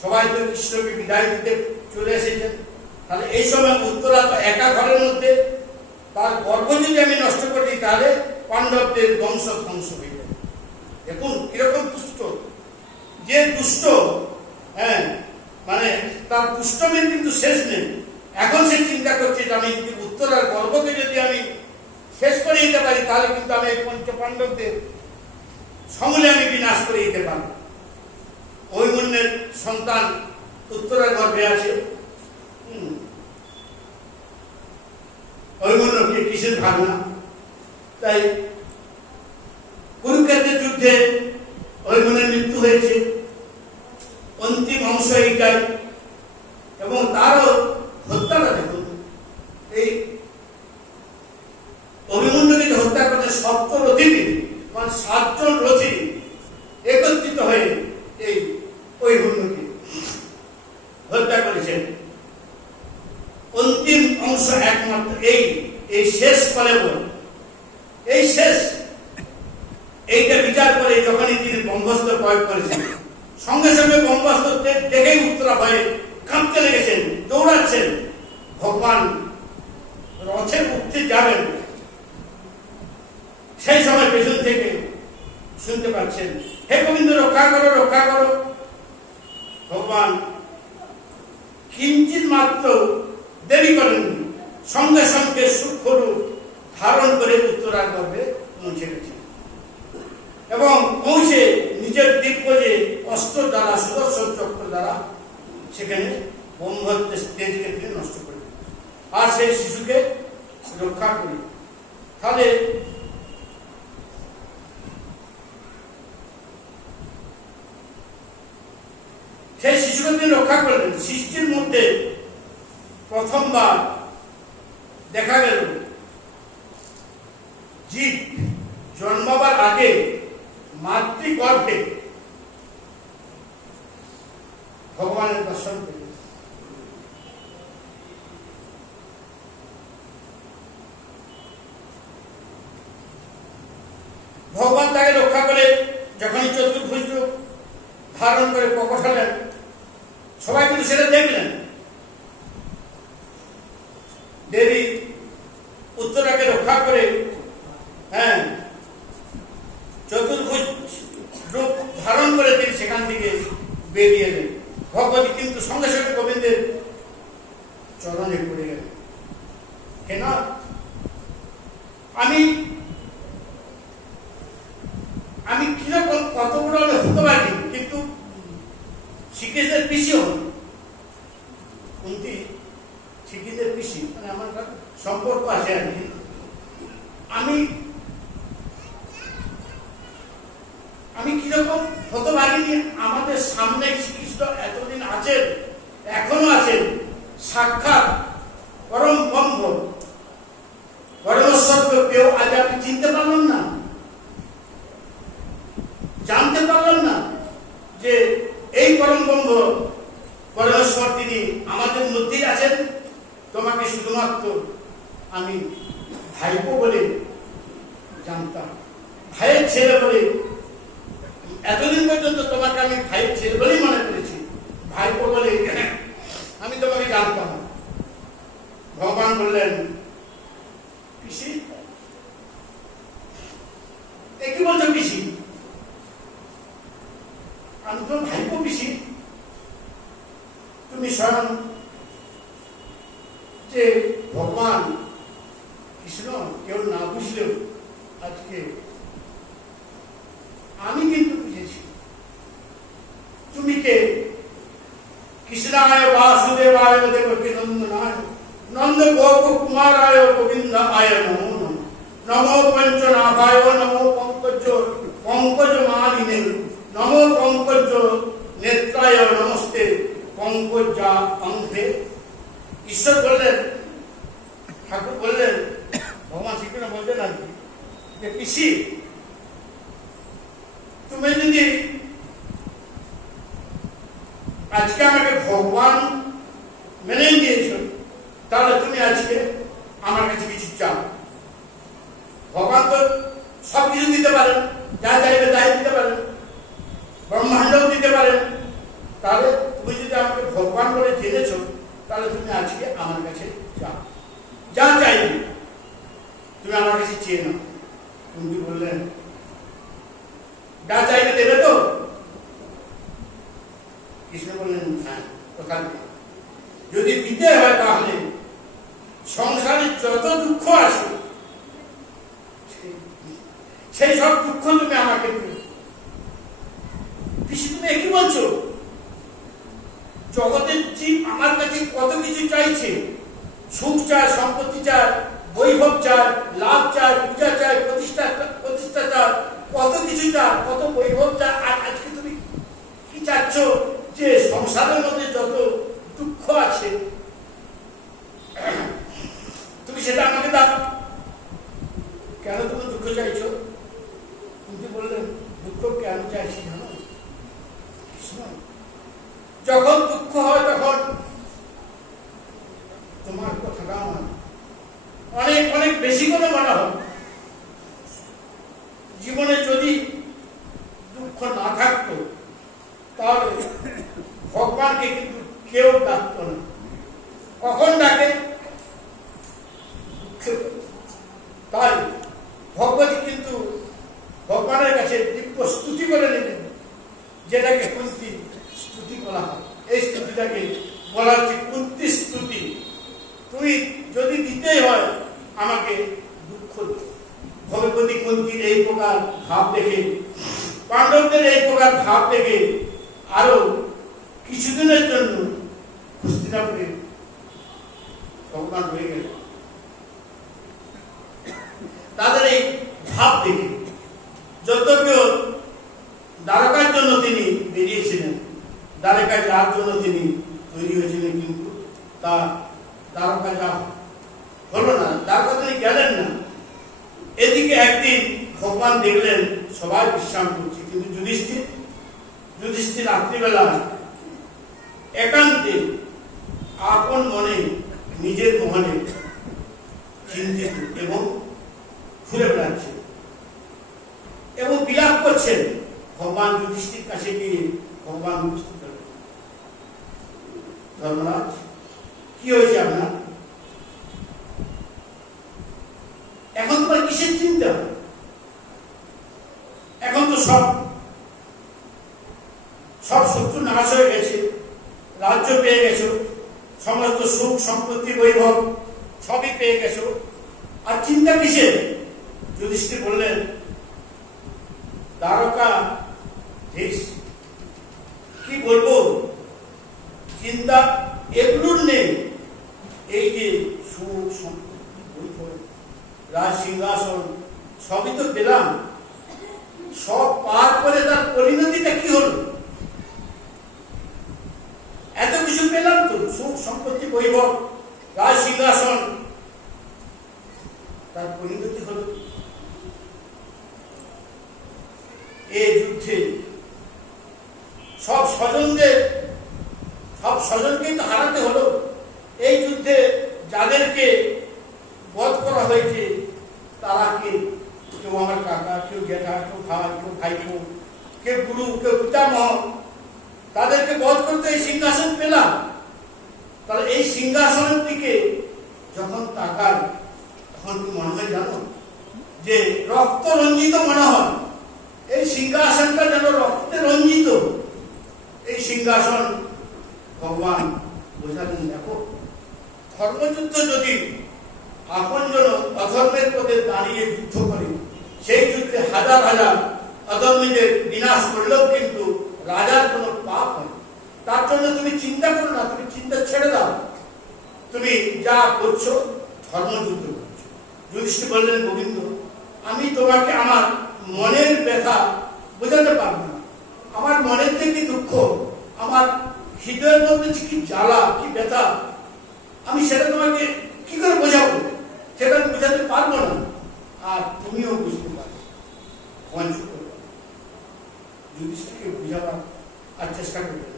সবাই তো কৃষ্ণকে বিদায় দিতে চলে এসেছেন, তাহলে এই সময় উত্তরা তো একা ঘরের মধ্যে, তার গর্ভ যদি আমি নষ্ট করে দিই তাহলে পাণ্ডবদের বংশ ধ্বংস হয়ে যাবে। দেখুন কিরকম দুষ্ট, যে দুষ্ট, হ্যাঁ, মানে তার দুষ্টমের কিন্তু শেষ নেই। এখন সে চিন্তা করছে যে আমি যদি উত্তরার গর্ভকে যদি আমি শেষ করে দিতে পারি, তাহলে কিন্তু আমি এই পঞ্চ পাণ্ডবদের সমূলে আমি বিনাশ করে দিতে পারব। অভিমন্যুর সন্তান উত্তরার গর্ভে আছে। অভিমন্যুকে কিসের ভাবনা? তাই কুরুক্ষেত্রের যুদ্ধে অভিমন্যুর মৃত্যু হয়েছে, অন্তিম অংশ এইটাই। এবং তারও হত্যাটা দেখুন, এই অভিমন্যুকে যে হত্যা করেছে সপ্তরথী, মানে 7 জন রথী একত্রিত হয়ে এই অভিমন্যুকে হত্যা করেছেন। অন্তিম অংশ একমাত্র এই শেষ ফলে বল, এই শেষ এইটা বিচার করে যখনই তিনি ব্রহ্মাস্ত্র প্রয়োগ করেছেন, সঙ্গে সঙ্গে ব্রহ্মাস্ত্র দেখেই উত্তরা ভয়ে কাঁপতে লেগেছেন, দৌড়াচ্ছেন। ভগবান রথে উঠতে যাবেন, সেই সময় পেছন থেকে শুনতে পাচ্ছেন, হে গোবিন্দ রক্ষা করো, রক্ষা করো। ভগবান কিঞ্চিত মাত্র দেরি করেননি, সঙ্গে সঙ্গে সূক্ষ্ম রূপ ধারণ করে উত্তরার গর্ভে পৌঁছে গেছেন এবং পৌঁছে নিজের দিব্য যে অস্ত্র দ্বারা, সুদর্শন চক্র দ্বারা সেখানে ব্রহ্মত্বের তেজকে নষ্ট করে আর সেই শিশুকে রক্ষা করে তাহলে সেই শিশুকে তিনি রক্ষা করলেন। সৃষ্টির মধ্যে প্রথমবার দেখা গেল জীব জন্মাবার আগে মাতৃগর্ভে ভগবানের দর্শন পেল। ভগবান তাকে রক্ষা করে যখনই চতুর্ভুজ রূপ ধারণ করে প্রকট হলেন, সবাই কিন্তু সেটা দেখলেন। দেবী উত্তরাকে রক্ষা করে চতুর্ভুজ রূপ ধারণ করে তিনি সেখান থেকে বেরিয়ে এলেন। ভগবতী কিন্তু সঙ্গে সঙ্গে গোবিন্দের চরণে পড়ে গেলেন। কেন আমি কিরকম কত বড় আমি হতে পারি, কিন্তু শিখেদের পিসি হন কুন্তি, শিখেদের পিসি মানে আমার সম্পর্ক আছে আর কি। আমি কিরকম হতে পারিনি। আমাদের সামনে শ্রীকৃষ্ণ এতদিন আছেন, এখনো আছেন, সাক্ষাৎ পরম ব্রহ্ম পরমেশ্বর কেউ আজ আপনি চিনতে পারলেন না, জানতে পারলেন না যে এই পরম ব্রহ্ম পরমেশ্বর তিনি আমাদের মধ্যেই আছেন। তোমাকে শুধুমাত্র আমি ভাইপো বলে জানতাম, ভাইয়ের ছেলে বলে, এতদিন পর্যন্ত তোমাকে আমি ভাইয়ের ছেলে বলেই মনে করেছি, ভাইপো বলে আমি তোমাকে জানতাম। ভগবান বললেন, পিসি কি বলছো পিসি? আমি তো ভাইপো পিসি। তুমি স্বয়ং যে ভগবান কৃষ্ণ কেউ না বুঝলেও আজকে আমি কিন্তু বুঝেছি। তুমি কে? কৃষ্ণায় বাসুদেবায় দেবকী নন্দনায় নন্দ গোপ কুমারায় গোবিন্দায় নমো নমঃ। নমো পঞ্চনাভায় নমো পঙ্কজ মালিনে নমো পঙ্কজ নেত্রায় নমস্তে পঙ্কজা অঙ্ঘ্রে। ঈশ্বর বললেন, ঠাকুর বললেন, ভগবান শ্রীকৃষ্ণ বললেন আর কি যে পিসি তুমি যদি আজকে আমাকে ভগবান মেনে নিয়েছ, তাহলে তুমি আজকে আমার কাছে কিছু চাও। ভগবান তো সবকিছু দিতে পারেন, যা চাইবে তাই দিতে পারেন, ব্রহ্মাণ্ডও দিতে পারেন। তাহলে তুমি যদি আমাকে ভগবান বলে জেনেছ, তাহলে তুমি আজকে আমার কাছে যাও, যা চাইবে তুমি আমার কাছে চেয়ে নাও। কুন্তি বললেন, যা চাইবে দেবে তো? কৃষ্ণ বললেন, হ্যাঁ, কথা যদি দিতে হয় তাহলে সংসারে যত দুঃখ আছে সেই সব দুঃখ তুমি আমাকে দিবে। পিসি তুমি একই বলছো? জগতের জীব আমার কাছে কত কিছু চাইছে, সুখ চায়, সম্পত্তি চায়, বৈভব চায়, লাভ চায়, পূজা চায়, প্রতিষ্ঠা চায়, কত কিছু চায়, কত বৈভব চায়। আর আজকে তুমি কি চাচ্ছ? যে সংসারের মধ্যে যত দুঃখ আছে তুমি সেটা আমাকে দাও। কেন তুমি দুঃখ চাইছো? কিন্তু বললেন, দুঃখ কেন চাইছি জানো? কৃষ্ণ, যখন দুঃখ হয় তখন তোমার কথাটা আমার অনেক অনেক বেশি করে মনে হয়। জীবনে যদি দুঃখ না থাকতো তাহলে ভগবানকে কিন্তু কেউ ডাকতো না। কখন ডাকে? তাই ভগবতী কিন্তু ভগবানের কাছে দিব্য স্তুতি করে নিলেন, যেটাকে কুন্তি স্তুতি বলা হয়। এই স্তুতিটাকে বলা হচ্ছে কুন্তি স্তুতি। তুমি যদি দিতেই হয় আমাকে দুঃখ দিও। ভগবতী কুন্তির এই প্রকার ভাব দেখে, পাণ্ডবদের এই প্রকার ভাব দেখে আরো কিছুদিনের জন্য হস্তিনাপুরে ভগবান হয়ে গেল। জন্য তিনি তৈরি হয়েছিলেন, কিন্তু তার দ্বারকা যা হলো না, দ্বারকা তিনি গেলেন না। এদিকে একদিন ভগবান দেখলেন সবাই বিশ্রাম করছে, কিন্তু যুধিষ্ঠির রাত্রিবেলা একান্তে আপন মনে নিজের মনে চিন্তিত এবং ঘুরে বেড়াচ্ছে এবং বিলাপ করছেন। ভগবান যুধিষ্ঠির কাছে গিয়ে ভগবান উপস্থিত হলেন। ধর্মরাজ, কি হয়েছে আপনার? এখন তোমার কিসের চিন্তা? এখন তো সব শত্রু নাশ হয়ে গেছে, রাজ্য পেয়ে গেছো, সমস্ত সুখ সম্পত্তি বৈভব সবই পেয়ে গেছো, আর চিন্তা কিসের? যুধিষ্ঠির বললেন, দ্বারকা কি বলবো, চিন্তা এগুলোর নেই। এই যে সুখ সম্পত্তি রাজ সিংহাসন সবই তো পেলাম, সব পার করে তার পরিণতিটা কি হলো? এত কিছু পেলাম তো, সুখ সম্পত্তি বৈভব রাজ সিংহাসন, তার পরিণতি হলো এই যুদ্ধে সব স্বজনকেই তো হারাতে হলো। এই যুদ্ধে যাদেরকে বধ করা হয়েছে তারা কে? কেউ আমার কাকা, কেউ জ্যাঠা, কেউ ভাই, কেউ ভাইপো, কেউ গুরু, কেউ পিতামহ, তাদেরকে বধ করতে এই সিংহাসন পেলাম। তাহলে এই সিংহাসনের দিকে যখন তাকায় তখন কি মনে হয় জানো, যে রক্ত রঞ্জিত মনে হয়। এই সিংহাসনটা যেন রক্তে রঞ্জিত। এই সিংহাসন ভগবান বোঝালেন, দেখো ধর্মযুদ্ধ যদি আপনজন অধর্মের পথে দাঁড়িয়ে যুদ্ধ করে, সেই যুদ্ধে হাজার হাজার অধর্মীদের বিনাশ করলেও কিন্তু রাজার কোনো পাপ হয়। তার জন্য তুমি চিন্তা করো না, তুমি চিন্তা ছেড়ে দাও, তুমি যা করছো ধর্মযুদ্ধ করছো। যুধিষ্ঠির বললেন, গোবিন্দ, আমি তোমাকে আমার মনের ব্যথা বোঝাতে পারবো না। আমার মনের থেকে দুঃখ, আমার হৃদয়ের মধ্যে কি জ্বালা, কি ব্যথা, আমি সেটা তোমাকে কি করে বোঝাবো? সেটা আমি বোঝাতে পারবো না, আর তুমিও বুঝতে পারবে। যুধিষ্ঠিরকে বুঝাবার আর চেষ্টা করবে।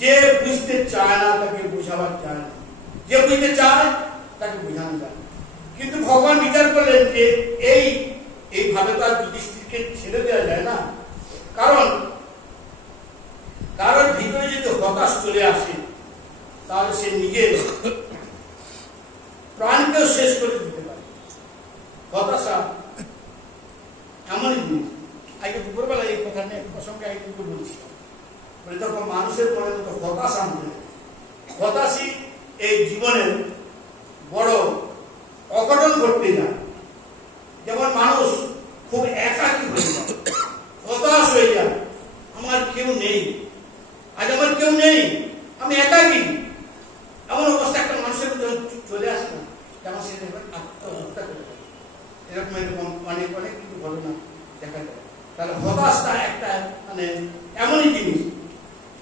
যে বুঝতে চায় না তাকে বোঝাবার যায় না, যে বুঝতে চায় তাকে বোঝানো যায়। কিন্তু ভগবান বিচার করলেন যে এইভাবে তার যুধিষ্ঠিরকে ছেড়ে দেওয়া যায় না। কারণ কারোর ভিতরে যদি হতাশ চলে আসে তাহলে সে নিজের প্রাণকেও শেষ করে দিতে পারে। হতাশা এমনই জিনিস। আগে দুপুরবেলা এই কথা নিয়ে প্রসঙ্গে আগে কিন্তু বলছিলাম, বলে তখন মানুষের মনে তো হতাশা আনতে, হতাশই এই জীবনের বড় অঘটন ঘটতে যায়। যেমন মানুষ খুব একাকী হয়ে যায়, হতাশ হয়ে যায়, আমার কেউ নেই, আজ আমার কেউ নেই, আমি একাকী। এমন অবস্থা একটা মানুষের চলে আসে না, যেমন সে আত্মহত্যা করে দেয়। এরকম অনেক অনেক কিছু ঘটনা দেখা যায়। তাহলে হতাশটা একটা মানে এমনই জিনিস,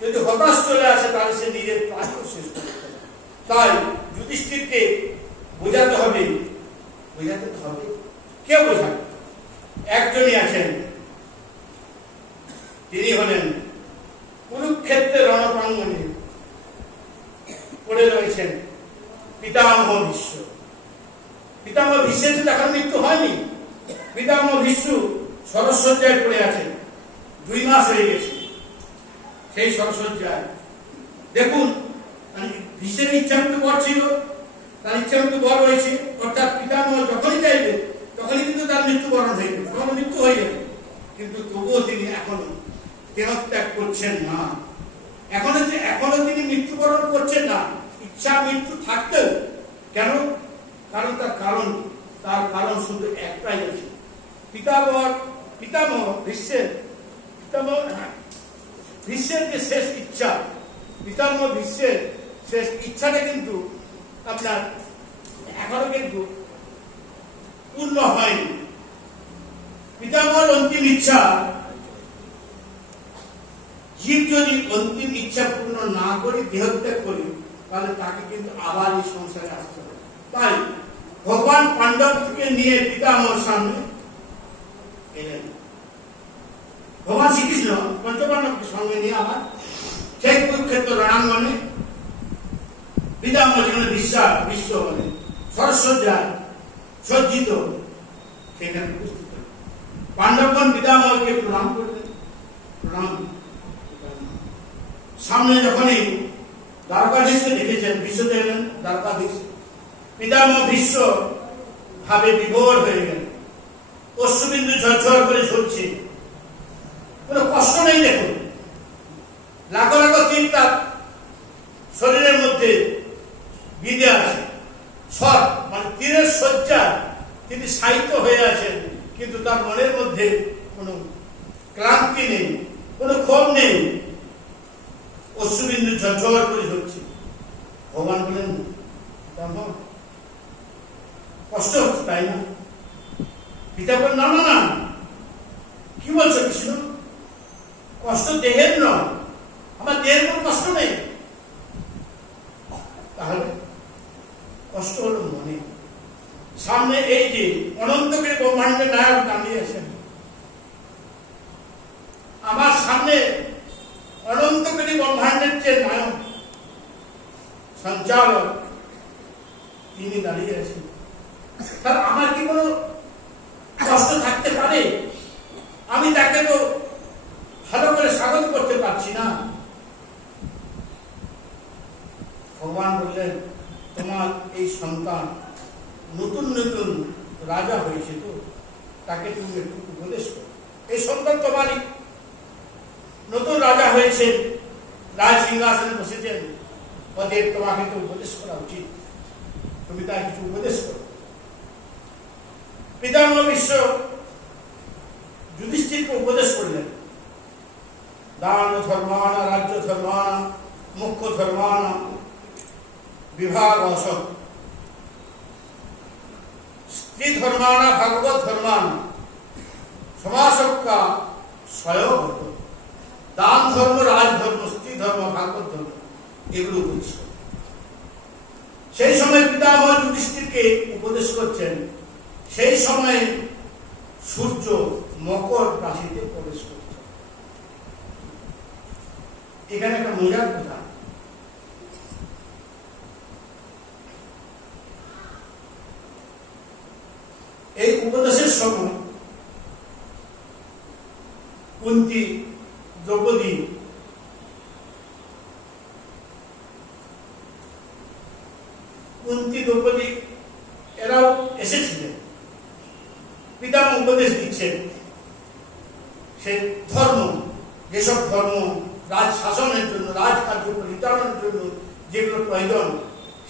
যদি হতাশ চলে আসে তাহলে সে নিজের প্রাণকে শেষ করতে পারে। তাই যুধিষ্ঠিরকে বোঝাতে হবে, বোঝাতে তো হবে। কে বোঝাবে? একজনই আছেন, তিনি হলেন কুরুক্ষেত্রের রণপ্রাঙ্গণে পড়ে রয়েছেন পিতামহ ভীষ্ম। পিতামহ ভীষ্মের তো এখন মৃত্যু হয়নি। পিতামহ ভীষ্ম শরশয্যায় পড়ে আছেন, 2 মাস হয়ে গেছে। সেই শরশয্যায় দেখুন, ভীষ্মের ইচ্ছামৃত্যু বর ছিল, তার ইচ্ছামৃত্যু বর হয়েছে, অর্থাৎ পিতামহ যখনই চাইবে তখনই কিন্তু তার মৃত্যুবরণ হয়ে যাবে, তখন মৃত্যু হয়ে যাবে। কিন্তু তবুও তিনি এখনো দেহত্যাগ করছেন না, এখনো তিনি মৃত্যুবরণ করছেন না। ইচ্ছা মৃত্যু থাকতেও কেন? কারণ তার কারণ শুধু একটাই আছে। পিতামহ ভীষ্মের যে শেষ ইচ্ছা, পিতামহ ভীষ্মের শেষ ইচ্ছাটা কিন্তু আপনার এখনো কিন্তু পূর্ণ হয়নি। পিতামহর অন্তিম ইচ্ছা জীব যদি অন্তিম ইচ্ছা পূর্ণ না করে দেহত্যাগ করি, তাহলে তাকে কিন্তু আবার এই সংসারে আসতে হবে। তাই ভগবান পাণ্ডবকে নিয়ে পিতামহর সামনে এলেন। ভগবান শ্রীকৃষ্ণ পঞ্চপাণ্ডবকে সঙ্গে নিয়ে আবার সেই কুরুক্ষেত্র রণাঙ্গনে পিতামহ যেখানে বিশ্ব মানে সরস্বজ্জায় সজ্জিত, সেখানে উপস্থিত পাণ্ডবগণ পিতামহকে প্রণাম করলেন। প্রণাম। সামনে যখনই দ্বারকাধীশকে দেখেছেন, বিশ্ব দেখলেন দ্বারকাধীশ, পিতামহ বিশ্ব ভাবে বিভোর হয়ে গেল। অশ্রুবিন্দু ঝরঝর করে ঝরছে, কোনো কষ্ট নেই। দেখুন, লাখ লাখ তীর তার শরীরের মধ্যে বিঁধে আছে। সব মানে তীরের শয্যা তিনি শায়িত হয়ে আছেন, কিন্তু তার মনের মধ্যে কোনো ক্লান্তি নেই, কোনো ক্ষোভ নেই। অশ্রুবিন্দু ঝরঝর করে ঝরছে। ভগবান বলেন, কষ্ট হচ্ছে তাই না? পিতা বলেন, না না না, কি বলছো কৃষ্ণ? কষ্ট দেহের নয়, আমার দেহের কোনো কষ্ট নেই। তাহলে কষ্ট হলো মনে। সামনে এই যে অনন্তকে ব্রহ্মাণ্ডের নায়ক দাঁড়িয়ে আছেন, আমার সামনে অনন্তকারী ব্রহ্মাণ্ডের যে নায়ক সঞ্চালক তিনি দাঁড়িয়ে আছেন। তার আমার কি কোনো কষ্ট থাকতে পারে? আমি তাকে তো ভালো করে স্বাগত করতে পারছি না। ভগবান বললেন, তোমার এই সন্তান নতুন নতুন রাজা হয়েছে, তো তাকে তুমি একটু উপদেশ করো। এই সন্তান তোমারই, নতুন রাজা হয়েছে, রাজ সিংহাসনে বসেছেন, অতএব তোমাকে তো উপদেশ করা উচিত। তুমি তাকে কিছু উপদেশ করো। পিতামহ বিশ্ব যুধিষ্ঠিরকে উপদেশ করলেন, দান ধর্মানা রাজ্য ধর্মানা মুখ্য ধর্মানা বিভাগ অসৎ স্ত্রী ধর্মানা ভাগবত ধর্মানা সমাসক্কা স্বয়ং। দান ধর্ম, রাজধর্ম, স্ত্রী ধর্ম, ভাগবত ধর্ম, এগুলো বলছে। সেই সময় পিতামহ যুধিষ্ঠিরকে উপদেশ করছেন। সেই সময় সূর্য মকর রাশিতে প্রবেশ করছে। এখানে একটা মজার কথা, এই উপদেশের সময় কুন্তী, দ্রৌপদী এরাও এসেছিলেন। পিতামহ উপদেশ দিচ্ছেন, সে ধর্ম, যেসব ধর্ম রাজ শাসনের জন্য, রাজকার্য পরিচালনার জন্য যেগুলো প্রয়োজন,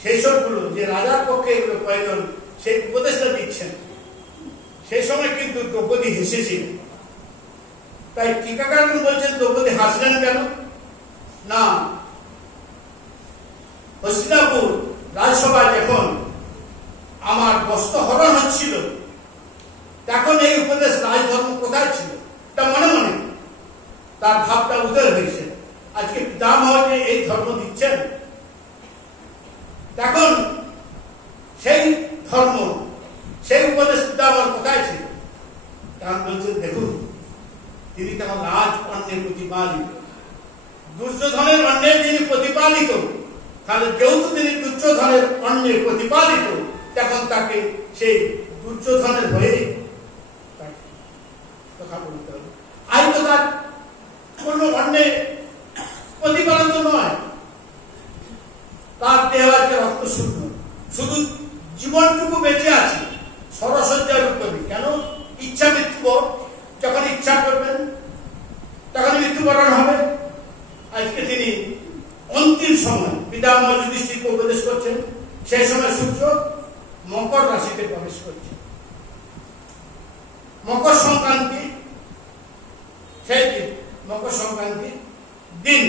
সেই সবগুলো যে রাজার পক্ষে এগুলো প্রয়োজন, সেই উপদেশটা দিচ্ছেন। সেই সময় কিন্তু দ্রৌপদী হেসেছিলেন। তাই টিকাকারগণ বলছেন, দ্রৌপদী হাসলেন কেন? না, হস্তিনাপুর রাজসভায় যখন আমার বস্ত্র হরণ হচ্ছিল, তখন এই উপদেশ রাজধর্ম কোথায় ছিল? তা মনে মনে তার ভাবটা উদয় হয়েছে। আজকে পিতামহ যে এই ধর্ম দিচ্ছেন, তখন সেই ধর্ম, সেই উপদেশ পিতামহ কোথায় ছিল? তখন বলছেন, দেখুন, তিনি তখন রাজ অন্যের প্রতিপালিত, দুর্যোধনের অন্যের যিনি প্রতিপালিত, তাহলে যেহেতু তিনি দুর্যোধনের অন্যের প্রতিপালিত, তখন তাকে সেই দুর্যোধনের হয়ে কথা বলতে হবে। আই তো তার কোন অন্যের প্রতিপালিত নয়, তার দেহ আজকে রক্ত শূন্য, শুধু জীবনটুকু বেঁচে আছে সরসজ্জার উপরে। কেন? ইচ্ছা মৃত্যু, যখন ইচ্ছা করবেন তখন মৃত্যুবরণ হবে। আজকে তিনি অন্তিম সময় পিতামহ যুধিষ্ঠিরকে উপদেশ করছেন। সেই সময় সূর্য মকর রাশিতে প্রবেশ করছে। মকর সংক্রান্তি, সেই মকর সংক্রান্তি দিন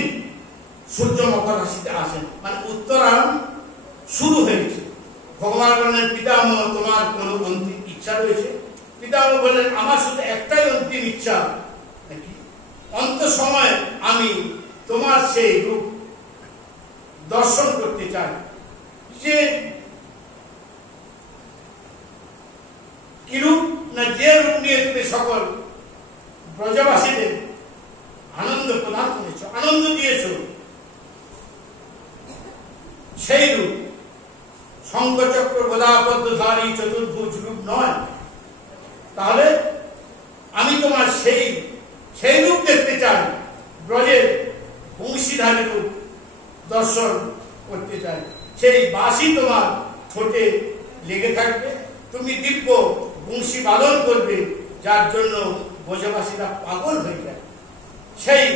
সূর্য মকর রাশিতে আসেন, মানে উত্তরায়ণ শুরু হয়েছে। ভগবান বললেন, পিতামহ তোমার কোন অন্তিম ইচ্ছা রয়েছে? পিতামহ বললেন, আমার শুধু একটাই অন্তিম ইচ্ছা, অন্ত সময় আমি তোমার সেই রূপ দর্শন করতে চাই, যে কি রূপ না যে রূপ নিয়ে তুমি সকল ব্রজবাসীদের আনন্দ প্রদান করেছ, আনন্দ দিয়েছ, সেই রূপ শঙ্খচক্র গদাপদ্মধারী চতুর্ভুজ রূপ নয়। তাহলে আমি তোমার সেই রূপ দেখতে চাই, ব্রজের বংশীধারী রূপ দর্শন করতে চাই। সেই বাঁশি তোমার ঠোঁটে লেগে থাকবে, তুমি দিব্য বংশী বাদন করবে, যার জন্য ব্রজবাসীরা পাগল হয়ে যায়। সেই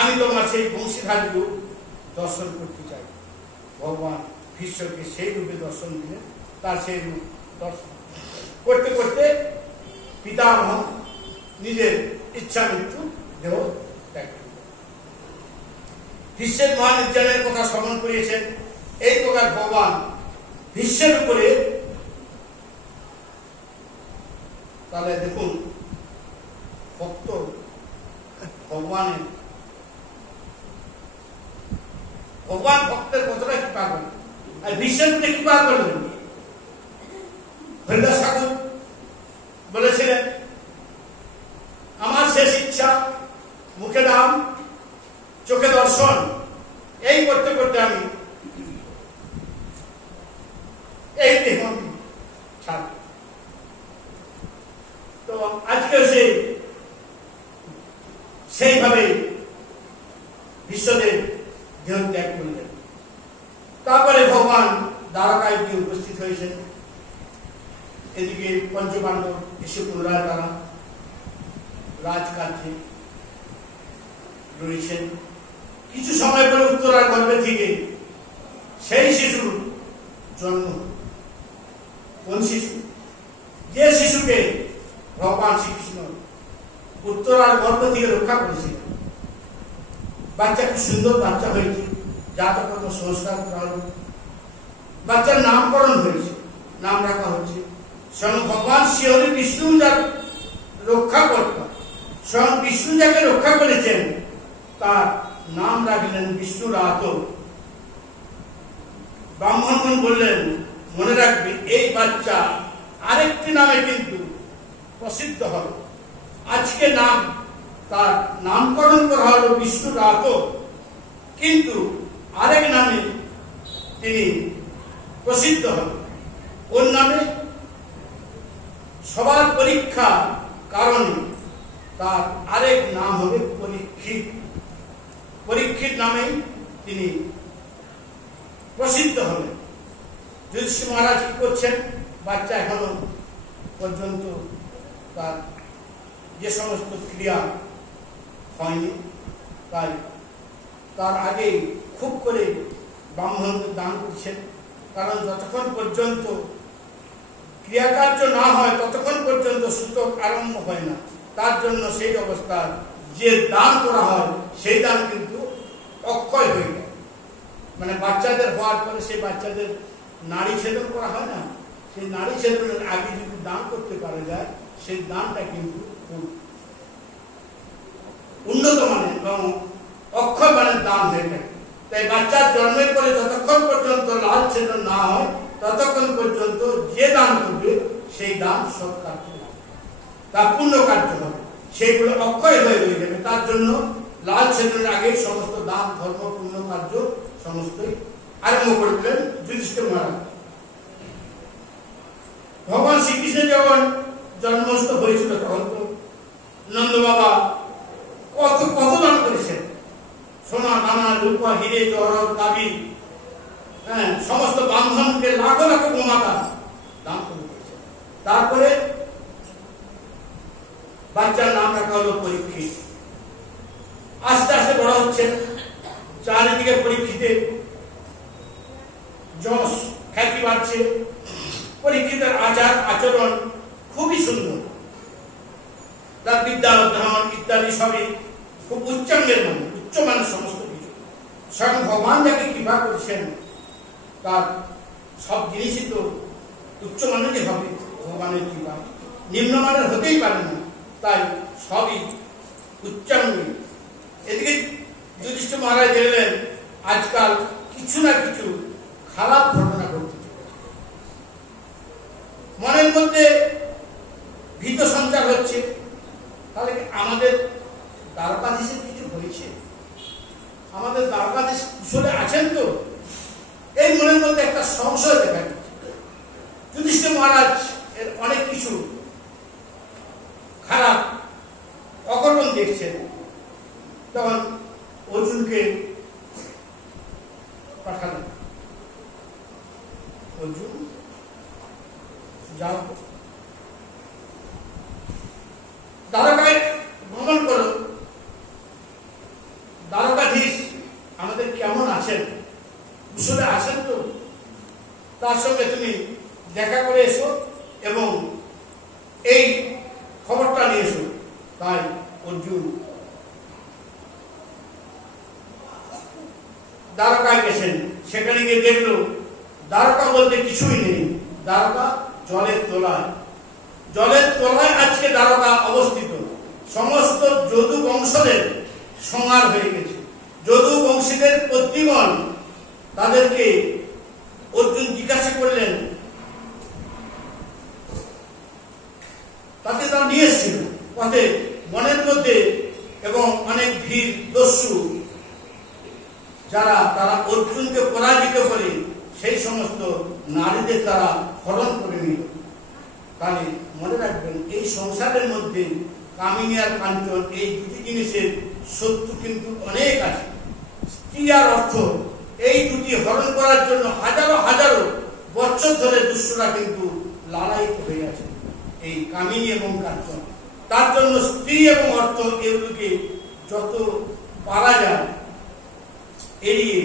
আমি তোমার সেই বংশীধারী রূপ দর্শন করতে চাই। ভগবান ভীষ্মকে সেই রূপে দর্শন দিলেন। তার সেই রূপ দর্শন করতে করতে পিতামহ নিজের ইচ্ছা মৃত্যু দেহ ত্যাগ করলেন। ভীষ্মের মহানির্যাতনের কথা স্মরণ করিয়েছেন। এই প্রকার ভগবান ভীষ্মের উপরে, তাহলে দেখুন ভক্ত ভগবান ভক্তের কতটা কৃপা করেন, আর ভীষ্মের উপরে কৃপা করলেন। হরিদাস ঠাকুর বলেছিলেন, আমার শেষ ইচ্ছা মুখে নাম চোখে দর্শন, এই করতে করতে আমি এই দেহ আমি ছাড়ব। তো আজকে সেইভাবে বিশ্বদেব দেহ ত্যাগ করলেন। তারপরে ভগবান দ্বারকায় গিয়ে উপস্থিত হয়েছেন। এদিকে পঞ্চপাণ্ডব এসে পুনরায় তারা রাজকার্যে রয়েছেন। কিছু সময় পরে উত্তরার গর্ভে থেকে সেই শিশুর জন্ম। কোন শিশু? যে শিশুকে ভগবান শ্রীকৃষ্ণ উত্তরার গর্ভ থেকে রক্ষা করেছিলেন। বাচ্চা খুব সুন্দর বাচ্চা হয়েছে, জাতকর্ম সংস্কার করা হল, বাচ্চার নামকরণ হয়েছে, নাম রাখা হচ্ছে স্বয়ং ভগবান শ্রী বিষ্ণু যার রক্ষা করতেন, স্বয়ং বিষ্ণু যাকে রক্ষা করেছেন তার নাম রাখলেন বিষ্ণুরাত। ব্রাহ্মণগণ বললেন, মনে রাখবে এই বাচ্চা আরেকটি নামে কিন্তু প্রসিদ্ধ হবে। আজকে নাম তার নামকরণ করা হলো বিষ্ণুরাত, কিন্তু আরেক নামে তিনি প্রসিদ্ধ হবেন। ওর নামে সবার পরীক্ষা কারণে তার আরেক নাম হবে পরীক্ষিত। পরীক্ষিত নামেই তিনি প্রসিদ্ধ হবেন। যুধিষ্ঠির মহারাজ কি করছেন? বাচ্চা এখনো পর্যন্ত তার যে সমস্ত ক্রিয়া হয়নি, তাই তার আগে খুব করে ব্রাহ্মণদের দান করছেন। কারণ যতক্ষণ পর্যন্ত ক্রিয়াকার্য না হয় ততক্ষণ পর্যন্ত সূতক আরম্ভ হয় না। তার জন্য সেই অবস্থায় যে দান করা হয় সেই দান কিন্তু অক্ষয় হয়ে যায়। মানে বাচ্চাদের হওয়ার পরে সেই বাচ্চাদের নারী ছেদন করা হয় না, সেই নারী ছেদনের আগে যদি দান করতে পারা যায় সেই দানটা কিন্তু খুব উন্নত মানের এবং অক্ষয় মানের দান হয়ে থাকে। তাই বাচ্চার জন্মের পরে যতক্ষণ পর্যন্ত লাল ছেদন না হয় ততক্ষণ পর্যন্ত যে দান করবে সেই দান সৎ কার্য হবে, তা পূর্ণ কার্য হবে, সেইগুলো অক্ষয় হয়ে রয়ে যাবে। তার জন্য লাল ছেদনের আগে সমস্ত দান ধর্ম পূর্ণ কার্য সমস্তই আরম্ভ করে দিলেন যুধিষ্ঠির মহারাজ। ভগবান শ্রীকৃষ্ণ যখন জন্মস্থ হয়েছিল তখন তো নন্দ বাবা কত কত দান করেছেন, সোনা দানা রূপা হিরে জহরত দাবি, সমস্ত ব্রাহ্মণকে লাখো লাখো গোমাতা দান করে দিয়েছেন। তারপরে বাচ্চার নাম রাখা হলো পরীক্ষিত। আস্তে আস্তে বড় হচ্ছে, চারিদিকে পরীক্ষিতের যশ খ্যাতি বাড়ছে। পরীক্ষিতের আচার আচরণ খুবই সুন্দর, তার বিদ্যা অধ্যয়ন ইত্যাদি সবই খুব উচ্চাঙ্গের মানে, উচ্চমানের সমস্ত কিছু। স্বয়ং ভগবান যাকে কৃপা করছেন তার সব জিনিসই তো উচ্চমানেরই হবে। ভগবানের কৃপা নিম্নমানের হতেই পারে না, তাই সবই উচ্চাঙ্গে এদিকে যুধিষ্ঠির মহারাজ দেখলেন আজকাল কিছু না কিছু খারাপ ঘটনা ঘটতে চলেছে, মনের মধ্যে ভীত সঞ্চার হচ্ছে। তাহলে আমাদের দ্বারকাধীশের কিছু হয়েছে, আমাদের দ্বারকাধীশ কুশলে আছেন তো, এই মনের মধ্যে একটা সংশয় দেখা যাচ্ছে। যুধিষ্ঠির মহারাজ এর অনেক কিছু খারাপ অঘটন দেখছেন। তখন অর্জুনকে পাঠালেন, অর্জুন যাও দ্বারকায় ভ্রমণ করো, দ্বারকাধীশ আমাদের কেমন আছেন, কুশলে আছেন তো, তার সঙ্গে তুমি দেখা করে এসো এবং এই খবরটা নিয়ে এসো। তাই অর্জুন দ্বারকায় গেছেন। সেখানে গিয়ে দেখলো দ্বারকা বলতে কিছুই নেই, দ্বারকা জলের তলায়, জলের তলায় আজকে দ্বারকা অবস্থিত। সমস্ত যদু বংশদের সংহার হয়ে গেছে। যদু বংশীদের পত্নীগণ, তাদেরকে অর্জুন জিজ্ঞাসা করলেন, তাকে তারা নিয়ে এসেছিল পথে, মনের মধ্যে এবং অনেক ভীর দস্যু যারা, তারা অর্জুনকে পরাজিত করে সেই সমস্ত নারীদের তারা হরণ করে নিল। তাহলে মনে রাখবেন, এই সংসারের মধ্যে কামিনী আর কাঞ্চন, এই দুটি জিনিসের শত্রু কিন্তু অনেক আছে। স্ত্রী আর অর্থ, এই দুটি হরণ করার জন্য হাজারো হাজারো বছর ধরে দুষ্টরা কিন্তু লড়াই হয়ে আছে, এই কামিনী এবং কাঞ্চন। তার জন্য স্ত্রী এবং অর্থ এগুলোকে যত পারা যায় এড়িয়ে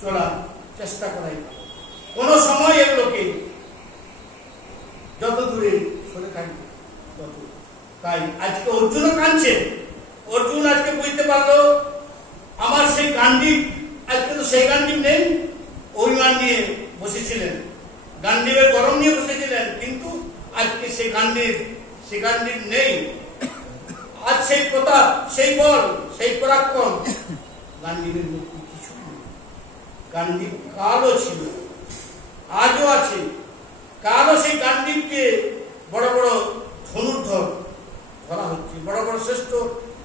চলার চেষ্টা করাই, কোন সময় এগুলোকে যত দূরে সরে থাকবে তত। তাই আজকে অর্জুনও কাঁদছে। অর্জুন আজকে বুঝতে পারলো আমার সেই গান্ডীব, আজকে তো সেই গান্ডীব নেই। অভিমান নিয়ে বসেছিলেন, গান্ডীবের গরম নিয়ে বসেছিলেন, কিন্তু আজকে সেই গান্ডীব নেই। আজ সেই প্রতাপ, সেই বল, সেই পরাক্রম গান্ডীবের মধ্যে কিছু নেই। গান্ডীব কালও ছিল, আজও আছে। কালও সেই গান্ডীবকে বড় বড় ধনুর্ধর ধরা হচ্ছে, বড় বড় শ্রেষ্ঠ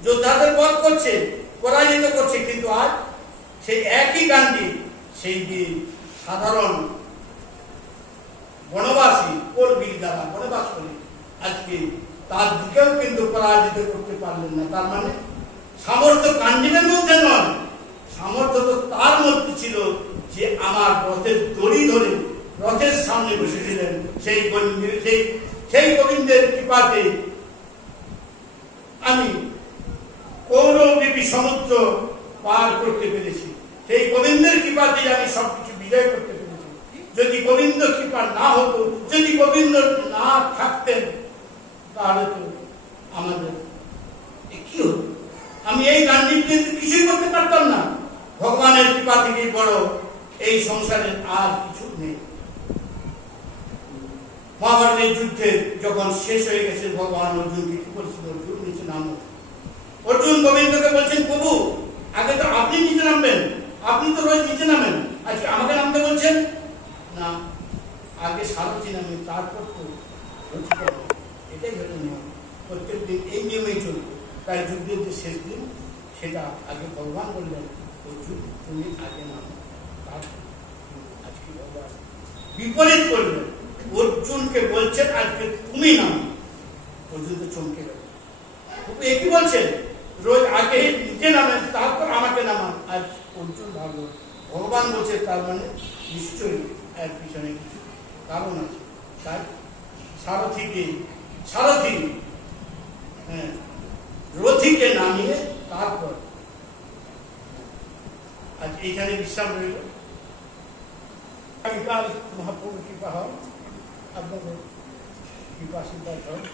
যোদ্ধাদের বধ করছে, পরাজিত করছে। কিন্তু আজ সেই একই গান্ডীব, সেই যে সাধারণ বনবাসী কলবির দ্বারা বনবাস করে, আজকে তার দিকেও কিন্তু পরাজিত করতে পারলেন না। তার মানে সামর্থ্য গান্ডীবের মধ্যে নয়, সামর্থ্য তো তার মধ্যে ছিল, যে আমার রথের দড়ি ধরে রথের সামনে বসেছিলেন। সেই গোবিন্দের কৃপাতে আমি কৌরবদেবী সমুদ্র পার করতে পেরেছি। সেই গোবিন্দের কৃপাতেই আমি সবকিছু বিজয় করতে পেরেছি। যদি গোবিন্দ কৃপা না হতো, যদি গোবিন্দ না থাকতেন, তাহলে তো আমাদের কি হতো? আমি এই গান্ডীবকে কিছুই করতে পারতাম না। ভগবানের কৃপা থেকে বড় এই সংসারে আর কিছু নেই। মহাভারতের যুদ্ধে যখন শেষ হয়ে গেছে, ভগবান অর্জুনকে কি বলছিল? অর্জুন নিচে নামো। অর্জুন গোবিন্দকে বলছেন, প্রভু আগে তো আপনি নিচে নামবেন, আপনি তো রোজ নিচে নামেন, আজকে আমাকে নামতে বলছেন না। আগে সারথি নামে, তারপর তো এটাই হলো নিয়ম। প্রত্যেক দিন এই নিয়মেই চলবে। তাই যুদ্ধের যে শেষ দিন, সেটা আগে ভগবান বললেন, অর্জুন তুমি আগে নামো, তারপর আজকে ভগবান বিপরীত করলেন। অর্জুনকে বলছেন আজকে তুমি নামো। অর্জুন তো চমকে গেল, একই বলছেন, রোজ আগে নিজে নামেন, তারপর আমাকে নামান। আজ অর্জুন ভাবল ভগবান বলছে, তার মানে নিশ্চয়ই এর পিছনে কিছু কারণ আছে। তাই সারথি রথিকে নামিয়ে তারপর আজ এইখানে বিশ্রাম রইল। কাল মহাপ্রভু কৃপা হয়, আপনাদের কৃপা আশীর্বাদ হয়।